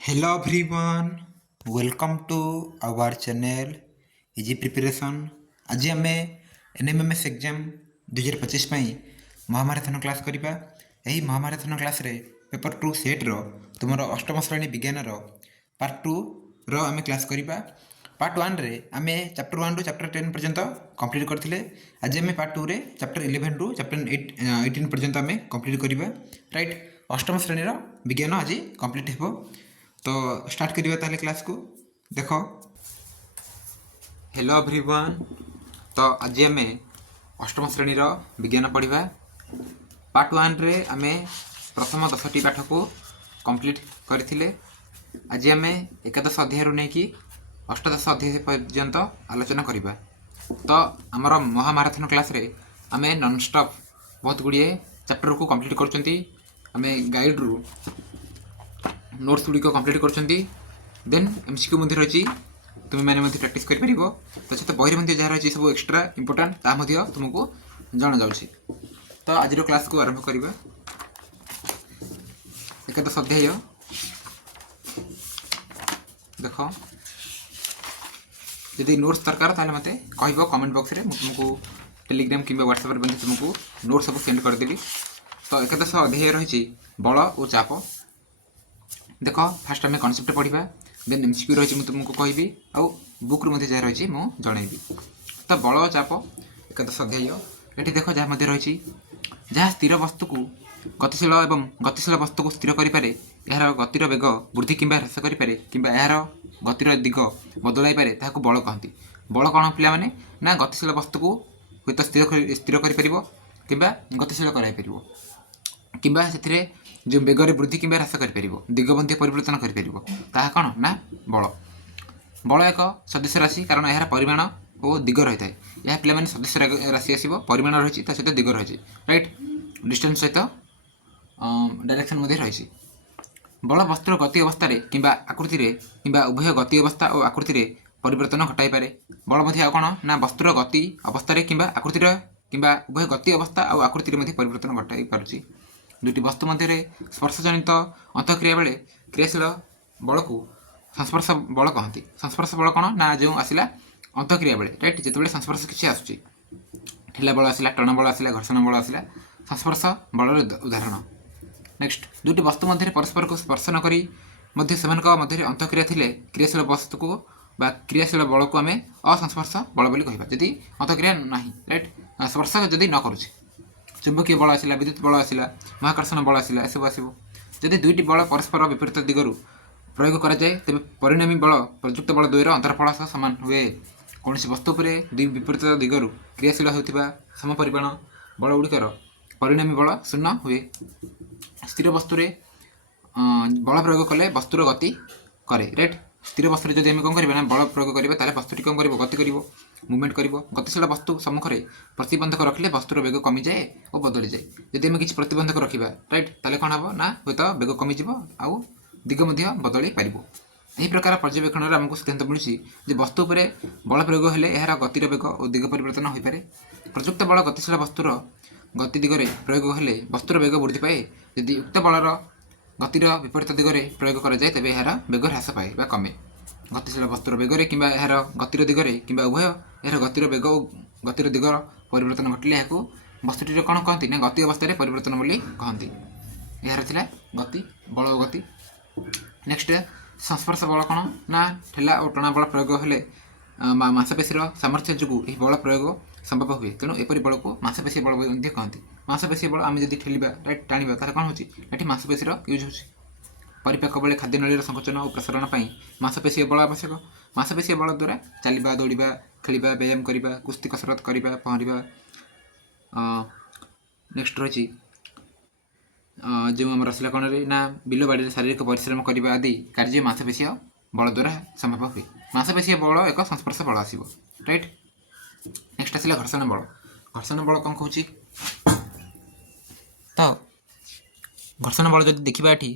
Hello everyone, welcome to our channel Easy Preparation। आज आम NMMS exam 2025 महामाराथन class करवा। यही महामाराथन क्लास रे पेपर 2 सेट रो तुमर अष्टम श्रेणी विज्ञान रो पार्ट 2 रो आम क्लास करवा। पार्ट 1 रे आम चैप्टर 1 रु चैप्टर 10 पर्यंत कंप्लीट करथिले। आज आम पार्ट 2 रे चैप्टर 11 रु चैप्टर 18 पर्यंत आम कंप्लीट करवा। राइट, अष्टम श्रेणी रो विज्ञान आज कंप्लीट हेबो। तो स्टार्ट करिए ताले क्लास को। देखो, हेलो एवरीवन। तो आज आम अष्टम श्रेणी विज्ञान पढ़ा। पार्ट 1 रे आम प्रथम 10टी पाठ को कंप्लीट करथिले। आज आम एकादश अध्याय रू नहीं अष्टादश अध्याय पर्यंत आलोचना करवा। तो आमर महामाराथन क्लास रे आम नॉन स्टॉप बहुत गुड़िए चैप्टर को कंप्लीट करछंती। आम गाइड रू नोट्स गुड़िक कंप्लीट करछंती। देन एमसीक्यू मध्य रही तुम मैंने प्रैक्टिस कर पारिबो। तो सहित बही मध्य जहाँ रही सब एक्स्ट्रा इंपोर्टेंट ता मध्य तुमको जणा जाउछि। तो आज क्लास को आरंभ करवा। एकादश अध्याय देख, यदि नोट्स दरकार ताले मते कहबो कमेंट बॉक्स रे, तुमको टेलीग्राम किंबा व्हाट्सएप रे तुमको नोट्स सब सेंड कर देबी। तो एकादश अध्याय रही बल और चाप। देख, फास्ट आम कनसेप्ट पढ़ा, देन एमसीक्यू रही मुझे तुमको कहबी आउ बुक रू जहाँ रही मुझे जनइबी। तो बल और चाप एकादश अध्याय ये देख जहाँ रही जहाँ स्थिर वस्तु को गतिशील एवं गतिशील वस्तु को स्थिर करें, यार गतिर बेग वृद्धि कि ह्रास करें कि यार गतिर दिग बदल पारे, ताकू बल कहती। बल कौन पिला माने ना गतिशील वस्तु को हूँ स्थिर कर गतिशील कराइपर कि जो बेगर वृद्धि कि ह्रास कर दिगबंधी परिवर्तन कर कौन ना बल। बल एक सदस्य राशि, कारण यार परिमाण और दिग रही है। यह पे सदस्य राशि आसो परिमाण रही सहित दिग रही। राइट, डिस्टेंस सहित डायरेक्शन रही। बल वस्तुर गति अवस्था कि आकृति कि उभय गति अवस्था और आकृति परिवर्तन घटाई पारे। बल कौन ना वस्तुर गति अवस्था कि आकृति कि उभय गति अवस्था और आकृति परिवर्तन घटाई पारुछि। दुटी वस्तु मध्य स्पर्श जनित अंतक्रिया बेले क्रियाशील बल को संस्पर्श बल कहती। संस्पर्श बल कौन ना जो आसला अंतक्रिया बेले, राइट, जिते संस्पर्श किसी आसूँ ठेला बल आसला, टन बल आसला, घर्षण बल आसला, संस्पर्श बल उदाहरण। नेक्स्ट, दुटी वस्तु मध्य परस्पर को स्पर्श नकरी मध्य अंतक्रिया थिले क्रियाशील वस्तु को बा क्रियाशील बल को आम असंस्पर्श बल बोली कहबा। यदि अंतक्रिया नहीं, राइट, स्पर्श जदि न करुछि, चुंबकीय बल आसला, विद्युत बल आसला, महाकर्षण बल आसला, एसबू आसो। जदि दुईटी बल परस्पर विपरीत दिगरू प्रयोग कराए तेज परिणामी बल प्रयुक्त बल द्वयर अंतरफल सह सामान हुए। कौन वस्तु पर दुई विपरीत दिगरू क्रियाशील होता समपरिमाण बल गुड़िकर परिणामी बल शून्य हुए। स्थिर वस्तुरे बल प्रयोग कले वस्तुर गति करे। राइट, स्थिर वस्तु जब आम कौन करना बल प्रयोग करें ताले वस्तुटी कौन कर गति कर मुवमेंट कर। गतिशील वस्तु सम्मुखें प्रतिबंधक रखिले वस्तुर बेग कमी जाए और बदली जाए। जब आम किसी प्रतिबंधक रखा, राइट, ताले कौन हम ना हूँ तो बेग कमिज आउ दिग बदल पार। यही प्रकार पर्यवेक्षण में आमको सिद्धांत मिलूँ वस्तु पर बल प्रयोग हेले यार गतिर बेग और दिग परिवर्तन हो पाए। प्रयुक्त बल गतिशील वस्तुर गति दिगरे प्रयोग हेले वस्तुर बेग वृद्धि पाए। यदि उक्त बलर गतिर विपरीत दिगरे प्रयोग कराए तेज यार बेग ह्रास पाए बा कमे। गतिशील वस्तुर बेगरे कि यार गतिर दिगरे कि उभय यार गतिर बेग और गतिर दिगर परिवर्तन घटिले यहाँ वस्तुटी कौन कहती ना गति अवस्था परिवर्तन बोली कहती। यार थिला गति बल और गति। नेक्स्ट, संस्पर्श बल कौन ना ठेला और टणा बल प्रयोग हेले मांसपेशी सामर्थ्य जो बल प्रयोग संभव हुए। तेणु एपरी बल को मांसपेशी बल कहती। मांसपेशी बल आम जब ठेलिबा, राइट, टाणिबा तार कौन होती मांसपेशी यूज हो। परिपाक बेले खाद्य नळीर संकोचन और प्रसारण पर मांसपेशी बल आवश्यक। मांसपेशी बल द्वारा चलवा, दौड़ा, खेलवा, व्यायाम करवा, कुस्ती कसरत करवा, पहरिया। नेक्स्ट रही जो आम रसला कौन ना बिल बाड़ी शारीरिक परिश्रम करने आदि कार्य मांसपेशी बल द्वारा संभव हुए। मांसपेशी बल एक संस्पर्श बल आसो। राइट, नेक्स्ट आसला घर्षण बल। घर्षण बल कौन कहूँ तो घर्षण बल जब देखा ये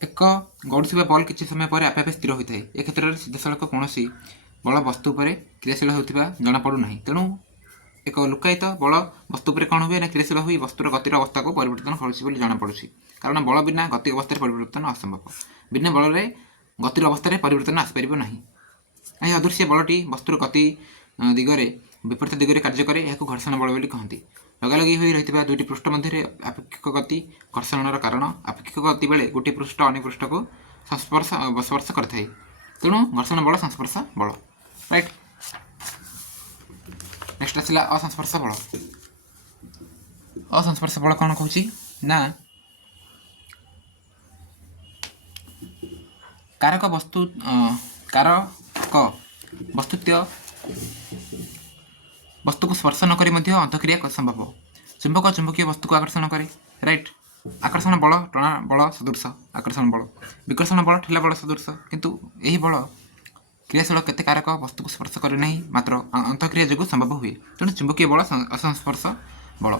एक गड़ुवा बल किसी समय पर आपे आपे स्थिर होता है। ए क्षेत्र में सीधासख कौन बल वस्तु पर क्रियाशील होता जमापड़ूना। तेणु एक लुकायित बल वस्तु पर कौन हुए ना क्रियाशील हुई वस्तुर गतिर अवस्था को परिवर्तन कर जमापड़ी कारण बल बिना गति अवस्था परिवर्तन असंभव बिना बल में गतिर अवस्था परिवर्तन आसपार ना यह अदृश्य बलटी वस्तुर गति दिगरे विपरीत दिगरे कार्य करे यह घर्षण बल बोली कहती लगालगी हो रही दुईटी पृष्ठ मध्य आपेक्षिक गति घर्षणर कारण आपेक्षिक गति बेले गोटे पृष्ठ अन्य पृष्ठ को संस्पर्श बस्पर्श करते तेणु घर्षण बल संस्पर्श बल राइट। नेक्स्ट आसला असंस्पर्श बल। असंस्पर्श बल कौन कहूँ ना कारक वस्तु कारक वस्तुत्व वस्तु को स्पर्श नक अंतक्रिया संभव चुंबक चुंबकीय वस्तु को आकर्षण करे राइट। आकर्षण बल टणा बल सदृश आकर्षण बल विकर्षण बल ठेला बल सदृश किंतु यही बल क्रियाशील केते कारक वस्तु को स्पर्श करे नहीं मात्र अंतक्रिया जो संभव हुए तेणु चुंबकीय बल असंस्पर्श बल।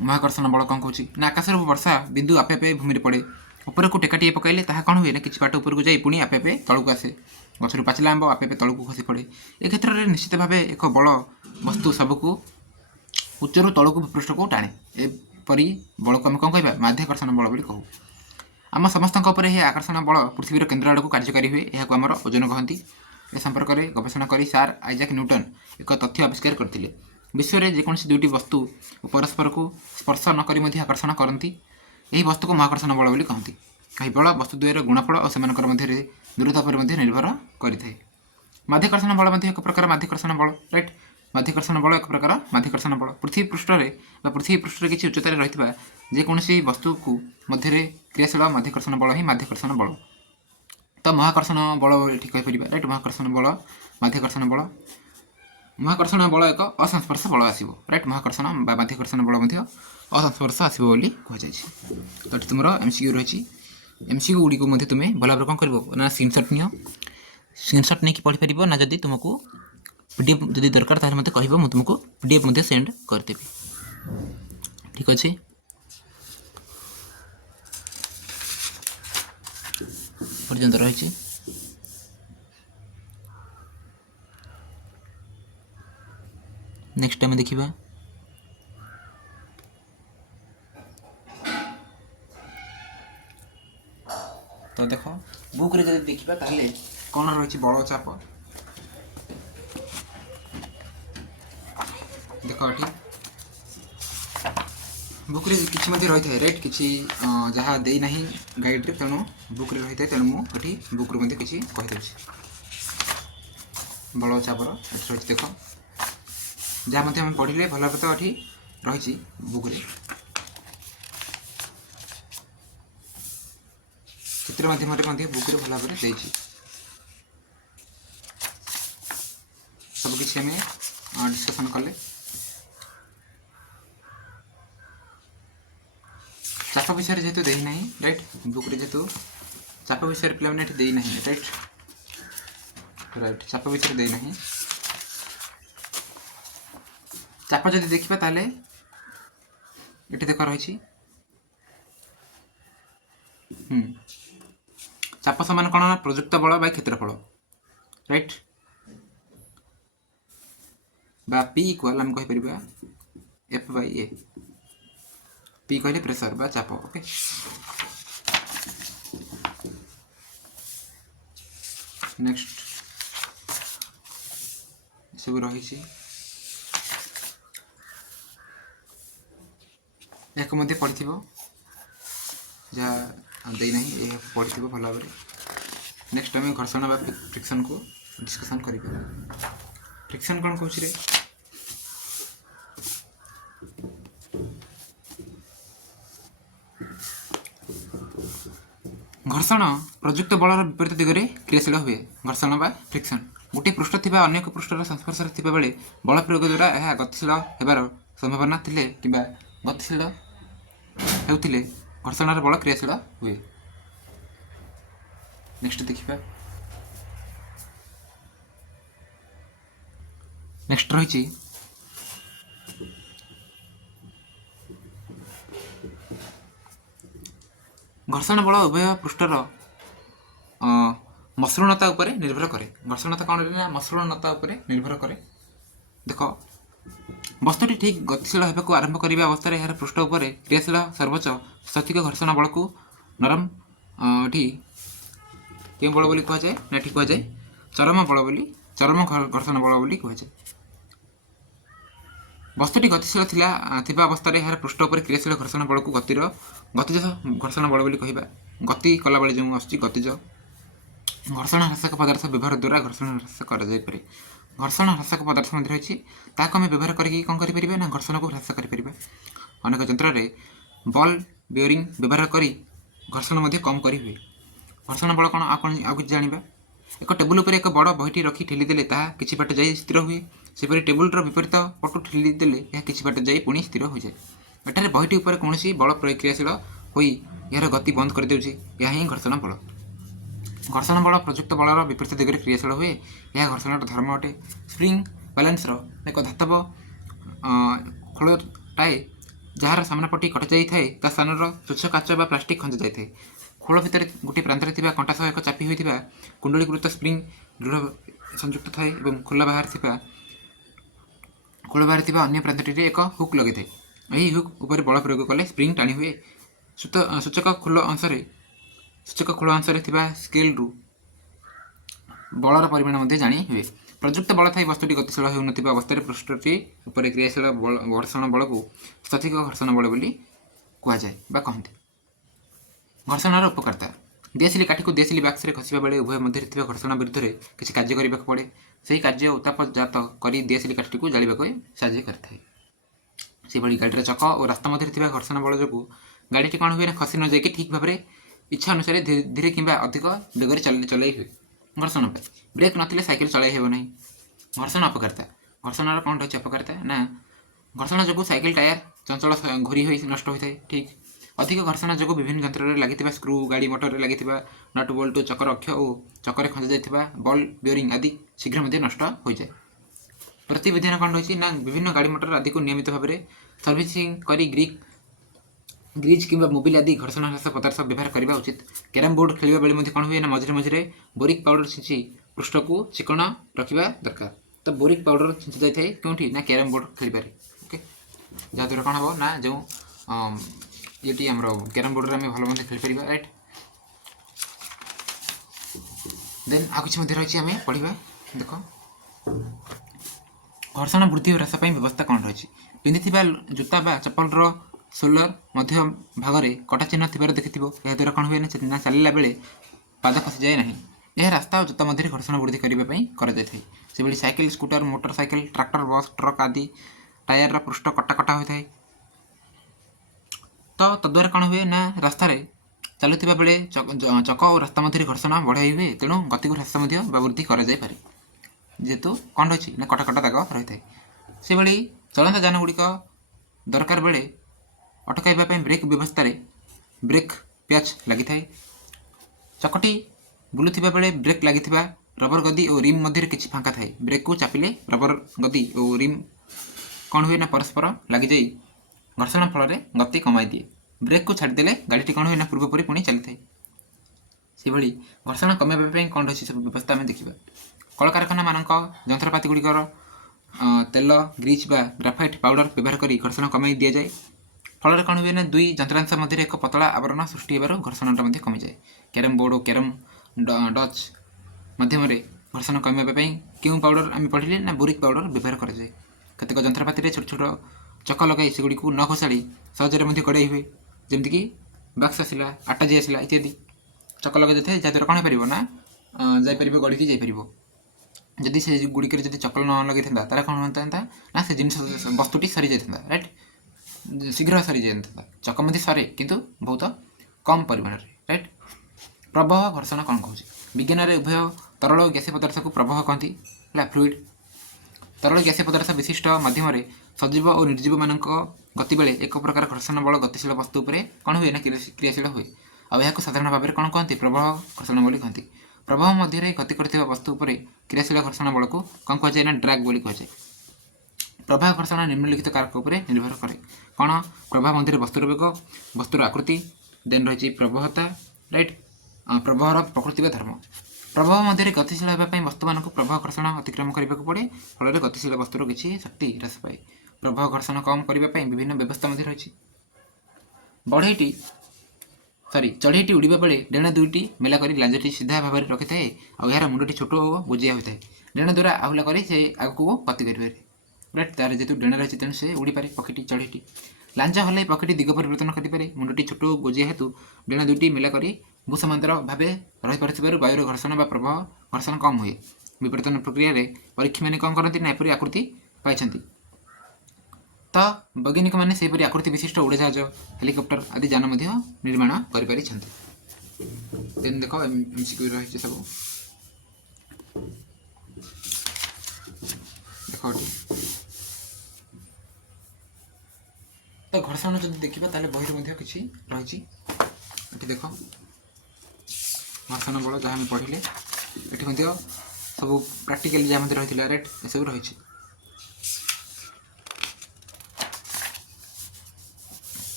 महाकर्षण बल कौन कहूँ ना आकाश वर्षा बिंदु आपे आपे भूमि पड़े ऊपर को टेकाटे पकड़े ताहा कौन हुए ना किसी बाट ऊपर को जाए पुणी आपे आपे तलू को आसे गचर पाचिला आंब आपे आपे तलू को खसी पड़े ए क्षेत्र में निश्चित भाव एक बल वस्तु सबको उच्चर तलू को पृष्ठ को टाणे एपरी बल को आम कौन कह माध्याकर्षण बल बोली कहू। आम समस्त यह आकर्षण बल पृथ्वीर केन्द्र आड़ को कार्यकारी हुए यह आमर ओजन कहती ए संपर्क में गवेषणा कर सार आइजाक न्यूटन एक तथ्य आविष्कार करते विश्व में जेकोसी दुईटी वस्तु परस्पर को स्पर्श नक आकर्षण करती यही वस्तु को महाकर्षण बल बोली कहती कहीं बल वस्तु द्वयर गुणफल और से दूरता पर निर्भर करें। माध्याकर्षण बल एक प्रकार माध्याकर्षण बल राइट। माध्याकर्षण बल एक प्रकार माध्याकर्षण बल पृथ्वी पृष्ठ पृथ्वी पृष्ठ किसी उच्चतार रही जेकोसी वस्तु को मध्य क्रियाशील माध्याकर्षण बल ही माध्याकर्षण बल तो महाकर्षण बल ये कहीपर राइट। महाकर्षण बल माध्याकर्षण बल महाकर्षण बल एक असंस्पर्श बल आसो राइट। महाकर्षण माध्याकर्षण बल असंस्पर्श आसो बोली कहुई तो ये तुम एमसीक्यू रही एमसीक्यू गुड़ी तुम्हें भल भाव कौन कर ना स्क्रीनशॉट नियो स्क्रीनशॉट नहीं पढ़ी ना जदि तुमको पीडीएफ जदि दरकार ताले मते कहबो मु तुमको पीडीएफ मते सेंड करदेबी ठीक अच्छे। पर्यंत रही नेक्स्ट टाइम देखिबा तो देख बुक रे जदि देखिबा ताले कौन रही बल चाप देख ये बुक रे किछि मध्ये रही है राइट किछि जहाँ देना गाइड रे तेणु बुक रे रही है तेणु मुझे बुक रे किछि कहि देछि बल चापर रही देख जहाँ मध्य आम पढ़ले भल भाव तो ये रही बुक रे चित्र माध्यम बुक रे भल भाव सब किसी आम डिस्कसन कले चाप विषय जेहेतु देना राइट बुक रे जेहेतु चाप विषय पे मैंने देना राइट राइट चाप विषय देना चाप जब देखा ताले ये देख रही चाप समान कौन ना प्रयुक्त बल बाय क्षेत्रफल राइट बा पी इक्वाल आम कहीपर एफ बाय ए पी कहले प्रेशर बा चाप ओके। नेक्स्ट सब रही एक मध्य पढ़ी जहाँ देना ये पढ़ी भल भाव। नेक्स्ट आम घर्षण बा फ्रिक्शन को डिस्कसन करिबा। फ्रिक्शन कौन कहूँ रे घर्षण प्रयुक्त बलर विपरीत दिगरे क्रियाशील हुए घर्षण बा फ्रिक्शन गोटे पृष्ठ थी अन्य एक पृष्ठर संस्पर्श थिबा बेले बल प्रयोग द्वारा यह गतिशील होबार संभावना थिले किंबा गतिशील हेउथिले घर्षण बल क्रियाशील हुए। नेक्स्ट देखिबा नेक्स्ट रही घर्षण बल उभय पृष्ठर मसृणता उपरे निर्भर करे। घर्षणता कौन ना मसृणता उपरे निर्भर करे। देख ବସ୍ତୁଟି ଠିକ୍ ଗତିଶୀଳ ହେବାକୁ ଆରମ୍ଭ କରିବା ଅବସ୍ଥାରେ ଏହାର ପୃଷ୍ଠ ଉପରେ କ୍ରିୟାଶୀଳ ସର୍ବୋଚ୍ଚ ସ୍ଥୈତିକ ଘର୍ଷଣ ବଳକୁ ନରମ ଏଠି କେଉଁ ବଳ ବୋଲି କୁହାଯାଏ ନା ଏଠି କୁହାଯାଏ ଚରମ ଘର୍ଷଣ ବଳ ବୋଲି କୁହାଯାଏ। ବସ୍ତୁଟି ଗତିଶୀଳ ଥିବା ଅବସ୍ଥାରେ ଏହାର ପୃଷ୍ଠ ଉପରେ କ୍ରିୟାଶୀଳ ଘର୍ଷଣ ବଳକୁ ଗତିଜ ଘର୍ଷଣ ବଳ ବୋଲି କହିବା। ଗତି କଲାବେଳେ ଯେଉଁ ଆସୁଛି ଗତିଜ ଘର୍ଷଣ ହ୍ରାସକ ପଦାର୍ଥ ବ୍ୟବହାର ଦ୍ୱାରା ଘର୍ଷଣ ହ୍ରାସ କରାଯାଇପାରେ। ଘର୍ଷଣ ହ୍ରାସକ ପଦାର୍ଥ ମଧ୍ୟ ରହିଛି, ତାହାକୁ ଆମେ ବ୍ୟବହାର କରିକି କ'ଣ କରିପାରିବା ନା ଘର୍ଷଣକୁ ହ୍ରାସ କରିପାରିବା। ଅନେକ ଯନ୍ତ୍ରରେ ବଲ୍ ବିୟରିଂ ବ୍ୟବହାର କରି ଘର୍ଷଣ ମଧ୍ୟ କମ୍ କରିହୁଏ। ଘର୍ଷଣ ବଳ କ'ଣ ଆଉ କିଛି ଜାଣିବା। ଏକ ଟେବୁଲ ଉପରେ ଏକ ବଡ଼ ବହିଟି ରଖି ଠେଲିଦେଲେ ତାହା କିଛି ବାଟ ଯାଇ ସ୍ଥିର ହୁଏ। ସେପରି ଟେବୁଲର ବିପରୀତ ପଟୁ ଠେଲିଦେଲେ ଏହା କିଛି ବାଟ ଯାଇ ପୁଣି ସ୍ଥିର ହୋଇଯାଏ। ଏଠାରେ ବହିଟି ଉପରେ କୌଣସି ବଳ କ୍ରିୟାଶୀଳ ହୋଇ ଏହାର ଗତି ବନ୍ଦ କରିଦେଉଛି। ଏହା ହିଁ ଘର୍ଷଣ ବଳ। ଘର୍ଷଣ ବଳ ପ୍ରଯୁକ୍ତ ବଳର ବିପରୀତ ଦିଗରେ କ୍ରିୟାଶୀଳ ହୁଏ। ଏହା ଘର୍ଷଣର ଧର୍ମ ଅଟେ। ସ୍ପ୍ରିଙ୍ଗ ବାଲାନ୍ସର ଏକ ଧାତବ ଖୋଳଟାଏ ଯାହାର ସାମ୍ନାପଟି କଟାଯାଇଥାଏ ତା ସ୍ଥାନର ସ୍ୱଚ୍ଛ କାଚ ବା ପ୍ଲାଷ୍ଟିକ୍ ଖଞ୍ଜା ଯାଇଥାଏ। ଖୋଳ ଭିତରେ ଗୋଟିଏ ପ୍ରାନ୍ତରେ ଥିବା କଣ୍ଟା ସହ ଏକ ଚାପି ହୋଇଥିବା କୁଣ୍ଡଳୀକୃତ ସ୍ପ୍ରିଙ୍ଗ ଦୃଢ଼ ସଂଯୁକ୍ତ ଥାଏ ଏବଂ ଖୋଳ ବାହାରେ ଥିବା ଅନ୍ୟ ପ୍ରାନ୍ତଟିରେ ଏକ ହୁକ୍ ଲଗାଇଥାଏ। ଏହି ହୁକ୍ ଉପରେ ବଳ ପ୍ରୟୋଗ କଲେ ସ୍ପ୍ରିଙ୍ଗ ଟାଣି ହୁଏ। ସୂଚକ ଖୋଳ ଅଂଶରେ ଥିବା ସ୍କେଲରୁ ବଳର ପରିମାଣ ମଧ୍ୟ ଜାଣି ହୁଏ। ପ୍ରଯୁକ୍ତ ବଳ ଥାଇ ବସ୍ତୁଟି ଗତିଶୀଳ ହେଉନଥିବା ଅବସ୍ଥାରେ ପୃଷ୍ଠଟି ଉପରେ କ୍ରିୟାଶୀଳ ଘର୍ଷଣ ବଳକୁ ସ୍ଥୈତିକ ଘର୍ଷଣ ବଳ ବୋଲି କୁହାଯାଏ ବା କହନ୍ତି। ଘର୍ଷଣର ଉପକାରିତା। ଦିଆସିଲି କାଠିକୁ ଦିଆସିଲି ବାକ୍ସରେ ଖସିବା ବେଳେ ଉଭୟ ମଧ୍ୟରେ ଥିବା ଘର୍ଷଣ ବିରୁଦ୍ଧରେ କିଛି କାର୍ଯ୍ୟ କରିବାକୁ ପଡ଼େ। ସେହି କାର୍ଯ୍ୟ ଉତ୍ତାପଜାତ କରି ଦିଆସିଲି କାଠିଟିକୁ ଜାଳିବାକୁ ସାହାଯ୍ୟ କରିଥାଏ। ସେଭଳି ଗାଡ଼ିର ଚକ ଓ ରାସ୍ତା ମଧ୍ୟରେ ଥିବା ଘର୍ଷଣ ବଳ ଯୋଗୁଁ ଗାଡ଼ିଟି କ'ଣ ହୁଏ ନା ଖସି ନ ଯାଇକି ଠିକ୍ ଭାବରେ ଇଚ୍ଛା ଅନୁସାରେ ଧୀରେ କିମ୍ବା ଅଧିକ ବେଗରେ ଚଲାଇ ହୁଏ। ଘର୍ଷଣ ପାଇଁ ବ୍ରେକ୍ ନଥିଲେ ସାଇକେଲ ଚଳାଇ ହେବ ନାହିଁ। ଘର୍ଷଣ ଅପକାରିତା। ଘର୍ଷଣର କ'ଣ ରହିଛି ଅପକାରିତା ନା ଘର୍ଷଣ ଯୋଗୁଁ ସାଇକେଲ ଟାୟାର ଚଞ୍ଚଳ ଘୋରି ହୋଇ ନଷ୍ଟ ହୋଇଥାଏ। ଠିକ୍ ଅଧିକ ଘର୍ଷଣ ଯୋଗୁଁ ବିଭିନ୍ନ ଯନ୍ତ୍ରରେ ଲାଗିଥିବା ସ୍କ୍ରୁ, ଗାଡ଼ି ମଟରରେ ଲାଗିଥିବା ନଟ ବୋଲ୍ଟ, ଚକର ଅକ୍ଷ ଓ ଚକରେ ଖଞ୍ଜା ଯାଇଥିବା ବଲ୍ ବିୟରିଂ ଆଦି ଶୀଘ୍ର ମଧ୍ୟ ନଷ୍ଟ ହୋଇଯାଏ। ପ୍ରତିବିଧାନ କ'ଣ ରହିଛି ନା ବିଭିନ୍ନ ଗାଡ଼ି ମଟର ଆଦିକୁ ନିୟମିତ ଭାବରେ ସର୍ଭିସିଂ କରି ଗ୍ରିଜ୍ କିମ୍ବା ମୋବିଲ୍ ଆଦି ଘର୍ଷଣ ହ୍ରାସ ପଦାର୍ଥ ବ୍ୟବହାର କରିବା ଉଚିତ। କ୍ୟାରମ୍ ବୋର୍ଡ଼ ଖେଳିବା ବେଳେ ମଧ୍ୟ କ'ଣ ହୁଏ ନା ମଝିରେ ମଝିରେ ବୋରିକ୍ ପାଉଡ଼ର ଛିଞ୍ଚି ପୃଷ୍ଠକୁ ଚିକ୍କଣ ରଖିବା ଦରକାର। ତ ବୋରିକ୍ ପାଉଡ଼ର ଛିଞ୍ଚି ଯାଇଥାଏ କେଉଁଠି ନା କ୍ୟାରମ୍ ବୋର୍ଡ଼ ଖେଳିବାରେ। ଓକେ, ଯାହାଦ୍ୱାରା କ'ଣ ହେବ ନା ଯେଉଁ ଇଏଟି ଆମର କ୍ୟାରମ୍ ବୋର୍ଡ଼ରେ ଆମେ ଭଲ ମଧ୍ୟ ଖେଳିପାରିବା। ରାଇଟ୍, ଦେନ୍ ଆଉ କିଛି ମଧ୍ୟ ରହିଛି ଆମେ ପଢ଼ିବା। ଦେଖ ଘର୍ଷଣ ବୃଦ୍ଧି ଓ ହ୍ରାସ ପାଇଁ ବ୍ୟବସ୍ଥା କ'ଣ ରହିଛି। ପିନ୍ଧିଥିବା ଜୋତା ବା ଚପଲର ସୋଲର ମଧ୍ୟ ଭାଗରେ କଟା ଚିହ୍ନ ଥିବାର ଦେଖିଥିବ। ଏହାଦ୍ୱାରା କ'ଣ ହୁଏ ନା ଚାଲିଲା ବେଳେ ପାଦ ଖସିଯାଏ ନାହିଁ। ଏହା ରାସ୍ତା ଓ ଜୋତା ମଧ୍ୟରେ ଘର୍ଷଣ ବୃଦ୍ଧି କରିବା ପାଇଁ କରାଯାଇଥାଏ। ସେଭଳି cycle, scooter, motor cycle, tractor, bus, truck ଆଦି ଟାୟାରର ପୃଷ୍ଠ କଟା ହୋଇଥାଏ। ତ ତଦ୍ୱାରା କ'ଣ ହୁଏ ନା ରାସ୍ତାରେ ଚାଲୁଥିବା ବେଳେ ଚକ ଓ ରାସ୍ତା ମଧ୍ୟରେ ଘର୍ଷଣ ବଢ଼ାଇ ହୁଏ। ତେଣୁ ଗତିକୁ ହ୍ରାସ ମଧ୍ୟ ବା ବୃଦ୍ଧି କରାଯାଇପାରେ, ଯେହେତୁ କ'ଣ ରହିଛି ନା କଟା ଦାଗ ରହିଥାଏ। ସେଭଳି ଚଳନ୍ତା ଯାନଗୁଡ଼ିକ ଦରକାର ବେଳେ ଅଟକାଇବା ପାଇଁ ବ୍ରେକ୍ ବ୍ୟବସ୍ଥାରେ ବ୍ରେକ୍ ପ୍ୟାଚ୍ ଲାଗିଥାଏ। ଚକଟି ବୁଲୁଥିବା ବେଳେ ବ୍ରେକ୍ ଲାଗିଥିବା ରବର ଗଦି ଓ ରିମ୍ ମଧ୍ୟରେ କିଛି ଫାଙ୍କା ଥାଏ। ବ୍ରେକ୍କୁ ଚାପିଲେ ରବର ଗଦି ଓ ରିମ୍ କ'ଣ ହୁଏ ନା ପରସ୍ପର ଲାଗିଯାଇ ଘର୍ଷଣ ଫଳରେ ଗତି କମାଇ ଦିଏ। ବ୍ରେକ୍କୁ ଛାଡ଼ିଦେଲେ ଗାଡ଼ିଟି କ'ଣ ହୁଏ ନା ପୂର୍ବପରି ପୁଣି ଚାଲିଥାଏ। ସେଭଳି ଘର୍ଷଣ କମାଇବା ପାଇଁ କ'ଣ ରହିଛି ସବୁ ବ୍ୟବସ୍ଥା ଆମେ ଦେଖିବା। କଳକାରଖାନାମାନଙ୍କ ଯନ୍ତ୍ରପାତିଗୁଡ଼ିକର ତେଲ, ଗ୍ରିଜ୍ ବା ଗ୍ରାଫାଇଟ୍ ପାଉଡ଼ର ବ୍ୟବହାର କରି ଘର୍ଷଣ କମାଇ ଦିଆଯାଏ। ଫଳରେ କ'ଣ ହୁଏ ନା ଦୁଇ ଯନ୍ତ୍ରାଂଶ ମଧ୍ୟରେ ଏକ ପତଳା ଆବରଣ ସୃଷ୍ଟି ହେବାରୁ ଘର୍ଷଣଟା ମଧ୍ୟ କମିଯାଏ। କ୍ୟାରମ୍ ବୋର୍ଡ଼ ଓ କ୍ୟାରମ୍ ଡଚ୍ ମାଧ୍ୟମରେ ଘର୍ଷଣ କମାଇବା ପାଇଁ କେଉଁ ପାଉଡ଼ର ଆମେ ପଢ଼ିଲେ ନା ବୋରିକ୍ ପାଉଡ଼ର ବ୍ୟବହାର କରାଯାଏ। କେତେକ ଯନ୍ତ୍ରପାତିରେ ଛୋଟ ଛୋଟ ଚକ ଲଗାଇ ସେଗୁଡ଼ିକୁ ନ ଖସାଡ଼ି ସହଜରେ ମଧ୍ୟ ଗଡ଼ାଇ ହୁଏ। ଯେମିତିକି ବାକ୍ସ ଆସିଲା, ଆଟାଜି ଆସିଲା ଇତ୍ୟାଦି ଚକ ଲଗାଇ ଦେଇଥାଏ, ଯାହାଦ୍ୱାରା କ'ଣ ହେଇପାରିବ ନା ଯାଇପାରିବ, ଗଡ଼ିକି ଯାଇପାରିବ। ଯଦି ସେ ଗୁଡ଼ିକରେ ଯଦି ଚକ ନ ଲଗାଇଥାନ୍ତା ତାହେଲେ କ'ଣ ହୋଇଥାନ୍ତା ନା ସେ ଜିନିଷ ବସ୍ତୁଟି ସରିଯାଇଥାନ୍ତା। ରାଇଟ୍, ଶୀଘ୍ର ସରିଯାଇଥାନ୍ତା। ଚକ ମଧ୍ୟ ସରେ କିନ୍ତୁ ବହୁତ କମ୍ ପରିମାଣରେ। ରାଇଟ୍, ପ୍ରବାହ ଘର୍ଷଣ କ'ଣ କହୁଛି। ବିଜ୍ଞାନରେ ଉଭୟ ତରଳ ଓ ଗ୍ୟାସୀୟ ପଦାର୍ଥକୁ ପ୍ରବାହ କହନ୍ତି, ହେଲା ଫ୍ଲୁଇଡ଼। ତରଳ ଗ୍ୟାସୀୟ ପଦାର୍ଥ ବିଶିଷ୍ଟ ମାଧ୍ୟମରେ ସଜୀବ ଓ ନିର୍ଜୀବମାନଙ୍କ ଗତି ବେଳେ ଏକ ପ୍ରକାର ଘର୍ଷଣ ବଳ ଗତିଶୀଳ ବସ୍ତୁ ଉପରେ କ'ଣ ହୁଏ ନା କ୍ରିୟାଶୀଳ ହୁଏ। ଆଉ ଏହାକୁ ସାଧାରଣ ଭାବରେ କ'ଣ କହନ୍ତି ପ୍ରବାହ ଘର୍ଷଣ ବୋଲି କହନ୍ତି। ପ୍ରବାହ ମଧ୍ୟରେ ଗତି କରୁଥିବା ବସ୍ତୁ ଉପରେ କ୍ରିୟାଶୀଳ ଘର୍ଷଣ ବଳକୁ କ'ଣ କୁହାଯାଏ ନା ଡ୍ରାଗ୍ ବୋଲି କୁହାଯାଏ। ପ୍ରବାହ ଘର୍ଷଣ ନିମ୍ନଲିଖିତ କାରକ ଉପରେ ନିର୍ଭର କରେ। କ'ଣ? ପ୍ରବାହ ମଧ୍ୟରେ ବସ୍ତୁର ବେଗ, ବସ୍ତୁର ଆକୃତି, ଦେନ୍ ରହିଛି ପ୍ରବାହତା। ରାଇଟ୍, ପ୍ରବାହର ପ୍ରକୃତି ବା ଧର୍ମ। प्रभाव मध्य गतिशील होगापी वस्तु मानक प्रभाव घर्षण अतिक्रम करने को पड़े फल गतिशील वस्तुर किसी शक्ति ह्रास पाए प्रभाव घर्षण कम करने विभिन्न व्यवस्था रही बढ़ईटी चढ़ईटी उड़ा बेले डेण दुईटी मेला कर लांजटी सीधा भाव में रखी थाए और यार मुंडटी छोट और गोजिया होता है डेण द्वारा आहुला कर आगे गति कर राइट तार जेहतु डेण रही तेणु से उड़ी पारे पक्षी चढ़ईटी लांज हल पक्षी दिग परिवर्तन करें मुंडटी छोट गोजिया हेतु डेण दुईटी मेला कर भूसमांतर भाव रही पार वायुर घर्षण व प्रभाव घर्षण कम हुए विवर्तन प्रक्रिया परीक्षी मैंने कौन करती ना एपरी आकृति पाई तो वैज्ञानिक मैंने से आकृति विशिष्ट उड़ाजहाज हेलिकप्टर आदि जान निर्माण कर देख एमसीक्यू रही सब देख तो घर्षण जो देखा ताले बही किसी रही देख घर्षण बल जहाँ पढ़ले ये सब प्राक्टिकल जहाँ रही रेट ये सब रही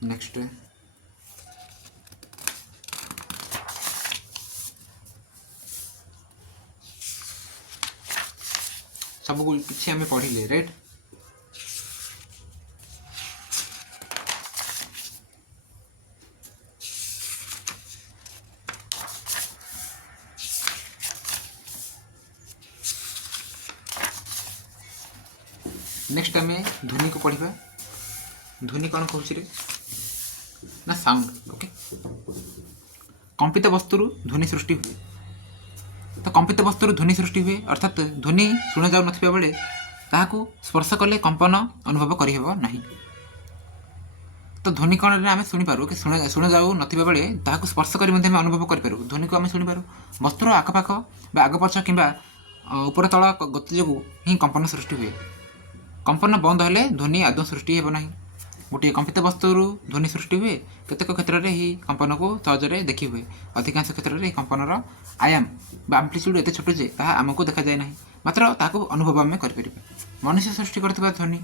नेक्स्ट सब किसी आम पढ़ले राइट नेक्स्ट आम ध्वनि को पढ़ा ध्वनि कौन कहूँ रे ना साउंड ओके कंपित वस्तु ध्वनि सृष्टि हुए तो कंपित वस्तु ध्वनि सृष्टि हुए अर्थात ध्वनि शुणा जाऊ नथिबा बेले ताहाकू स्पर्श कले कंपन अनुभव करिहेबो नाही तो ध्वनि कण रे आमे सुनि पारू कि शुणा जाऊ नथिबा बेले ताहाकू स्पर्श करि मध्ये आमे अनुभव करि पारू ध्वनि को आमे सुनि पारू वस्तुर आखपाख बा आगपछ किंबा ऊपर तळ गति जोगु ही कंपन सृष्टि हुए कंपन बंद हेले ध्वनि आदौ सृष्टि हेबो नाही गोटे कंपित वस्तु ध्वनि सृष्टि हुए केतेक क्षेत्र में ही कंपन को सहजरे देखी हुए अधिकांश क्षेत्र में कंपनर आयाम आम्प्लीट्यूड एत छोट जे ताहा आमको देखा जाए ना मात्र ताको अनुभव आम कर मनुष्य सृष्टि करथिबा ध्वनि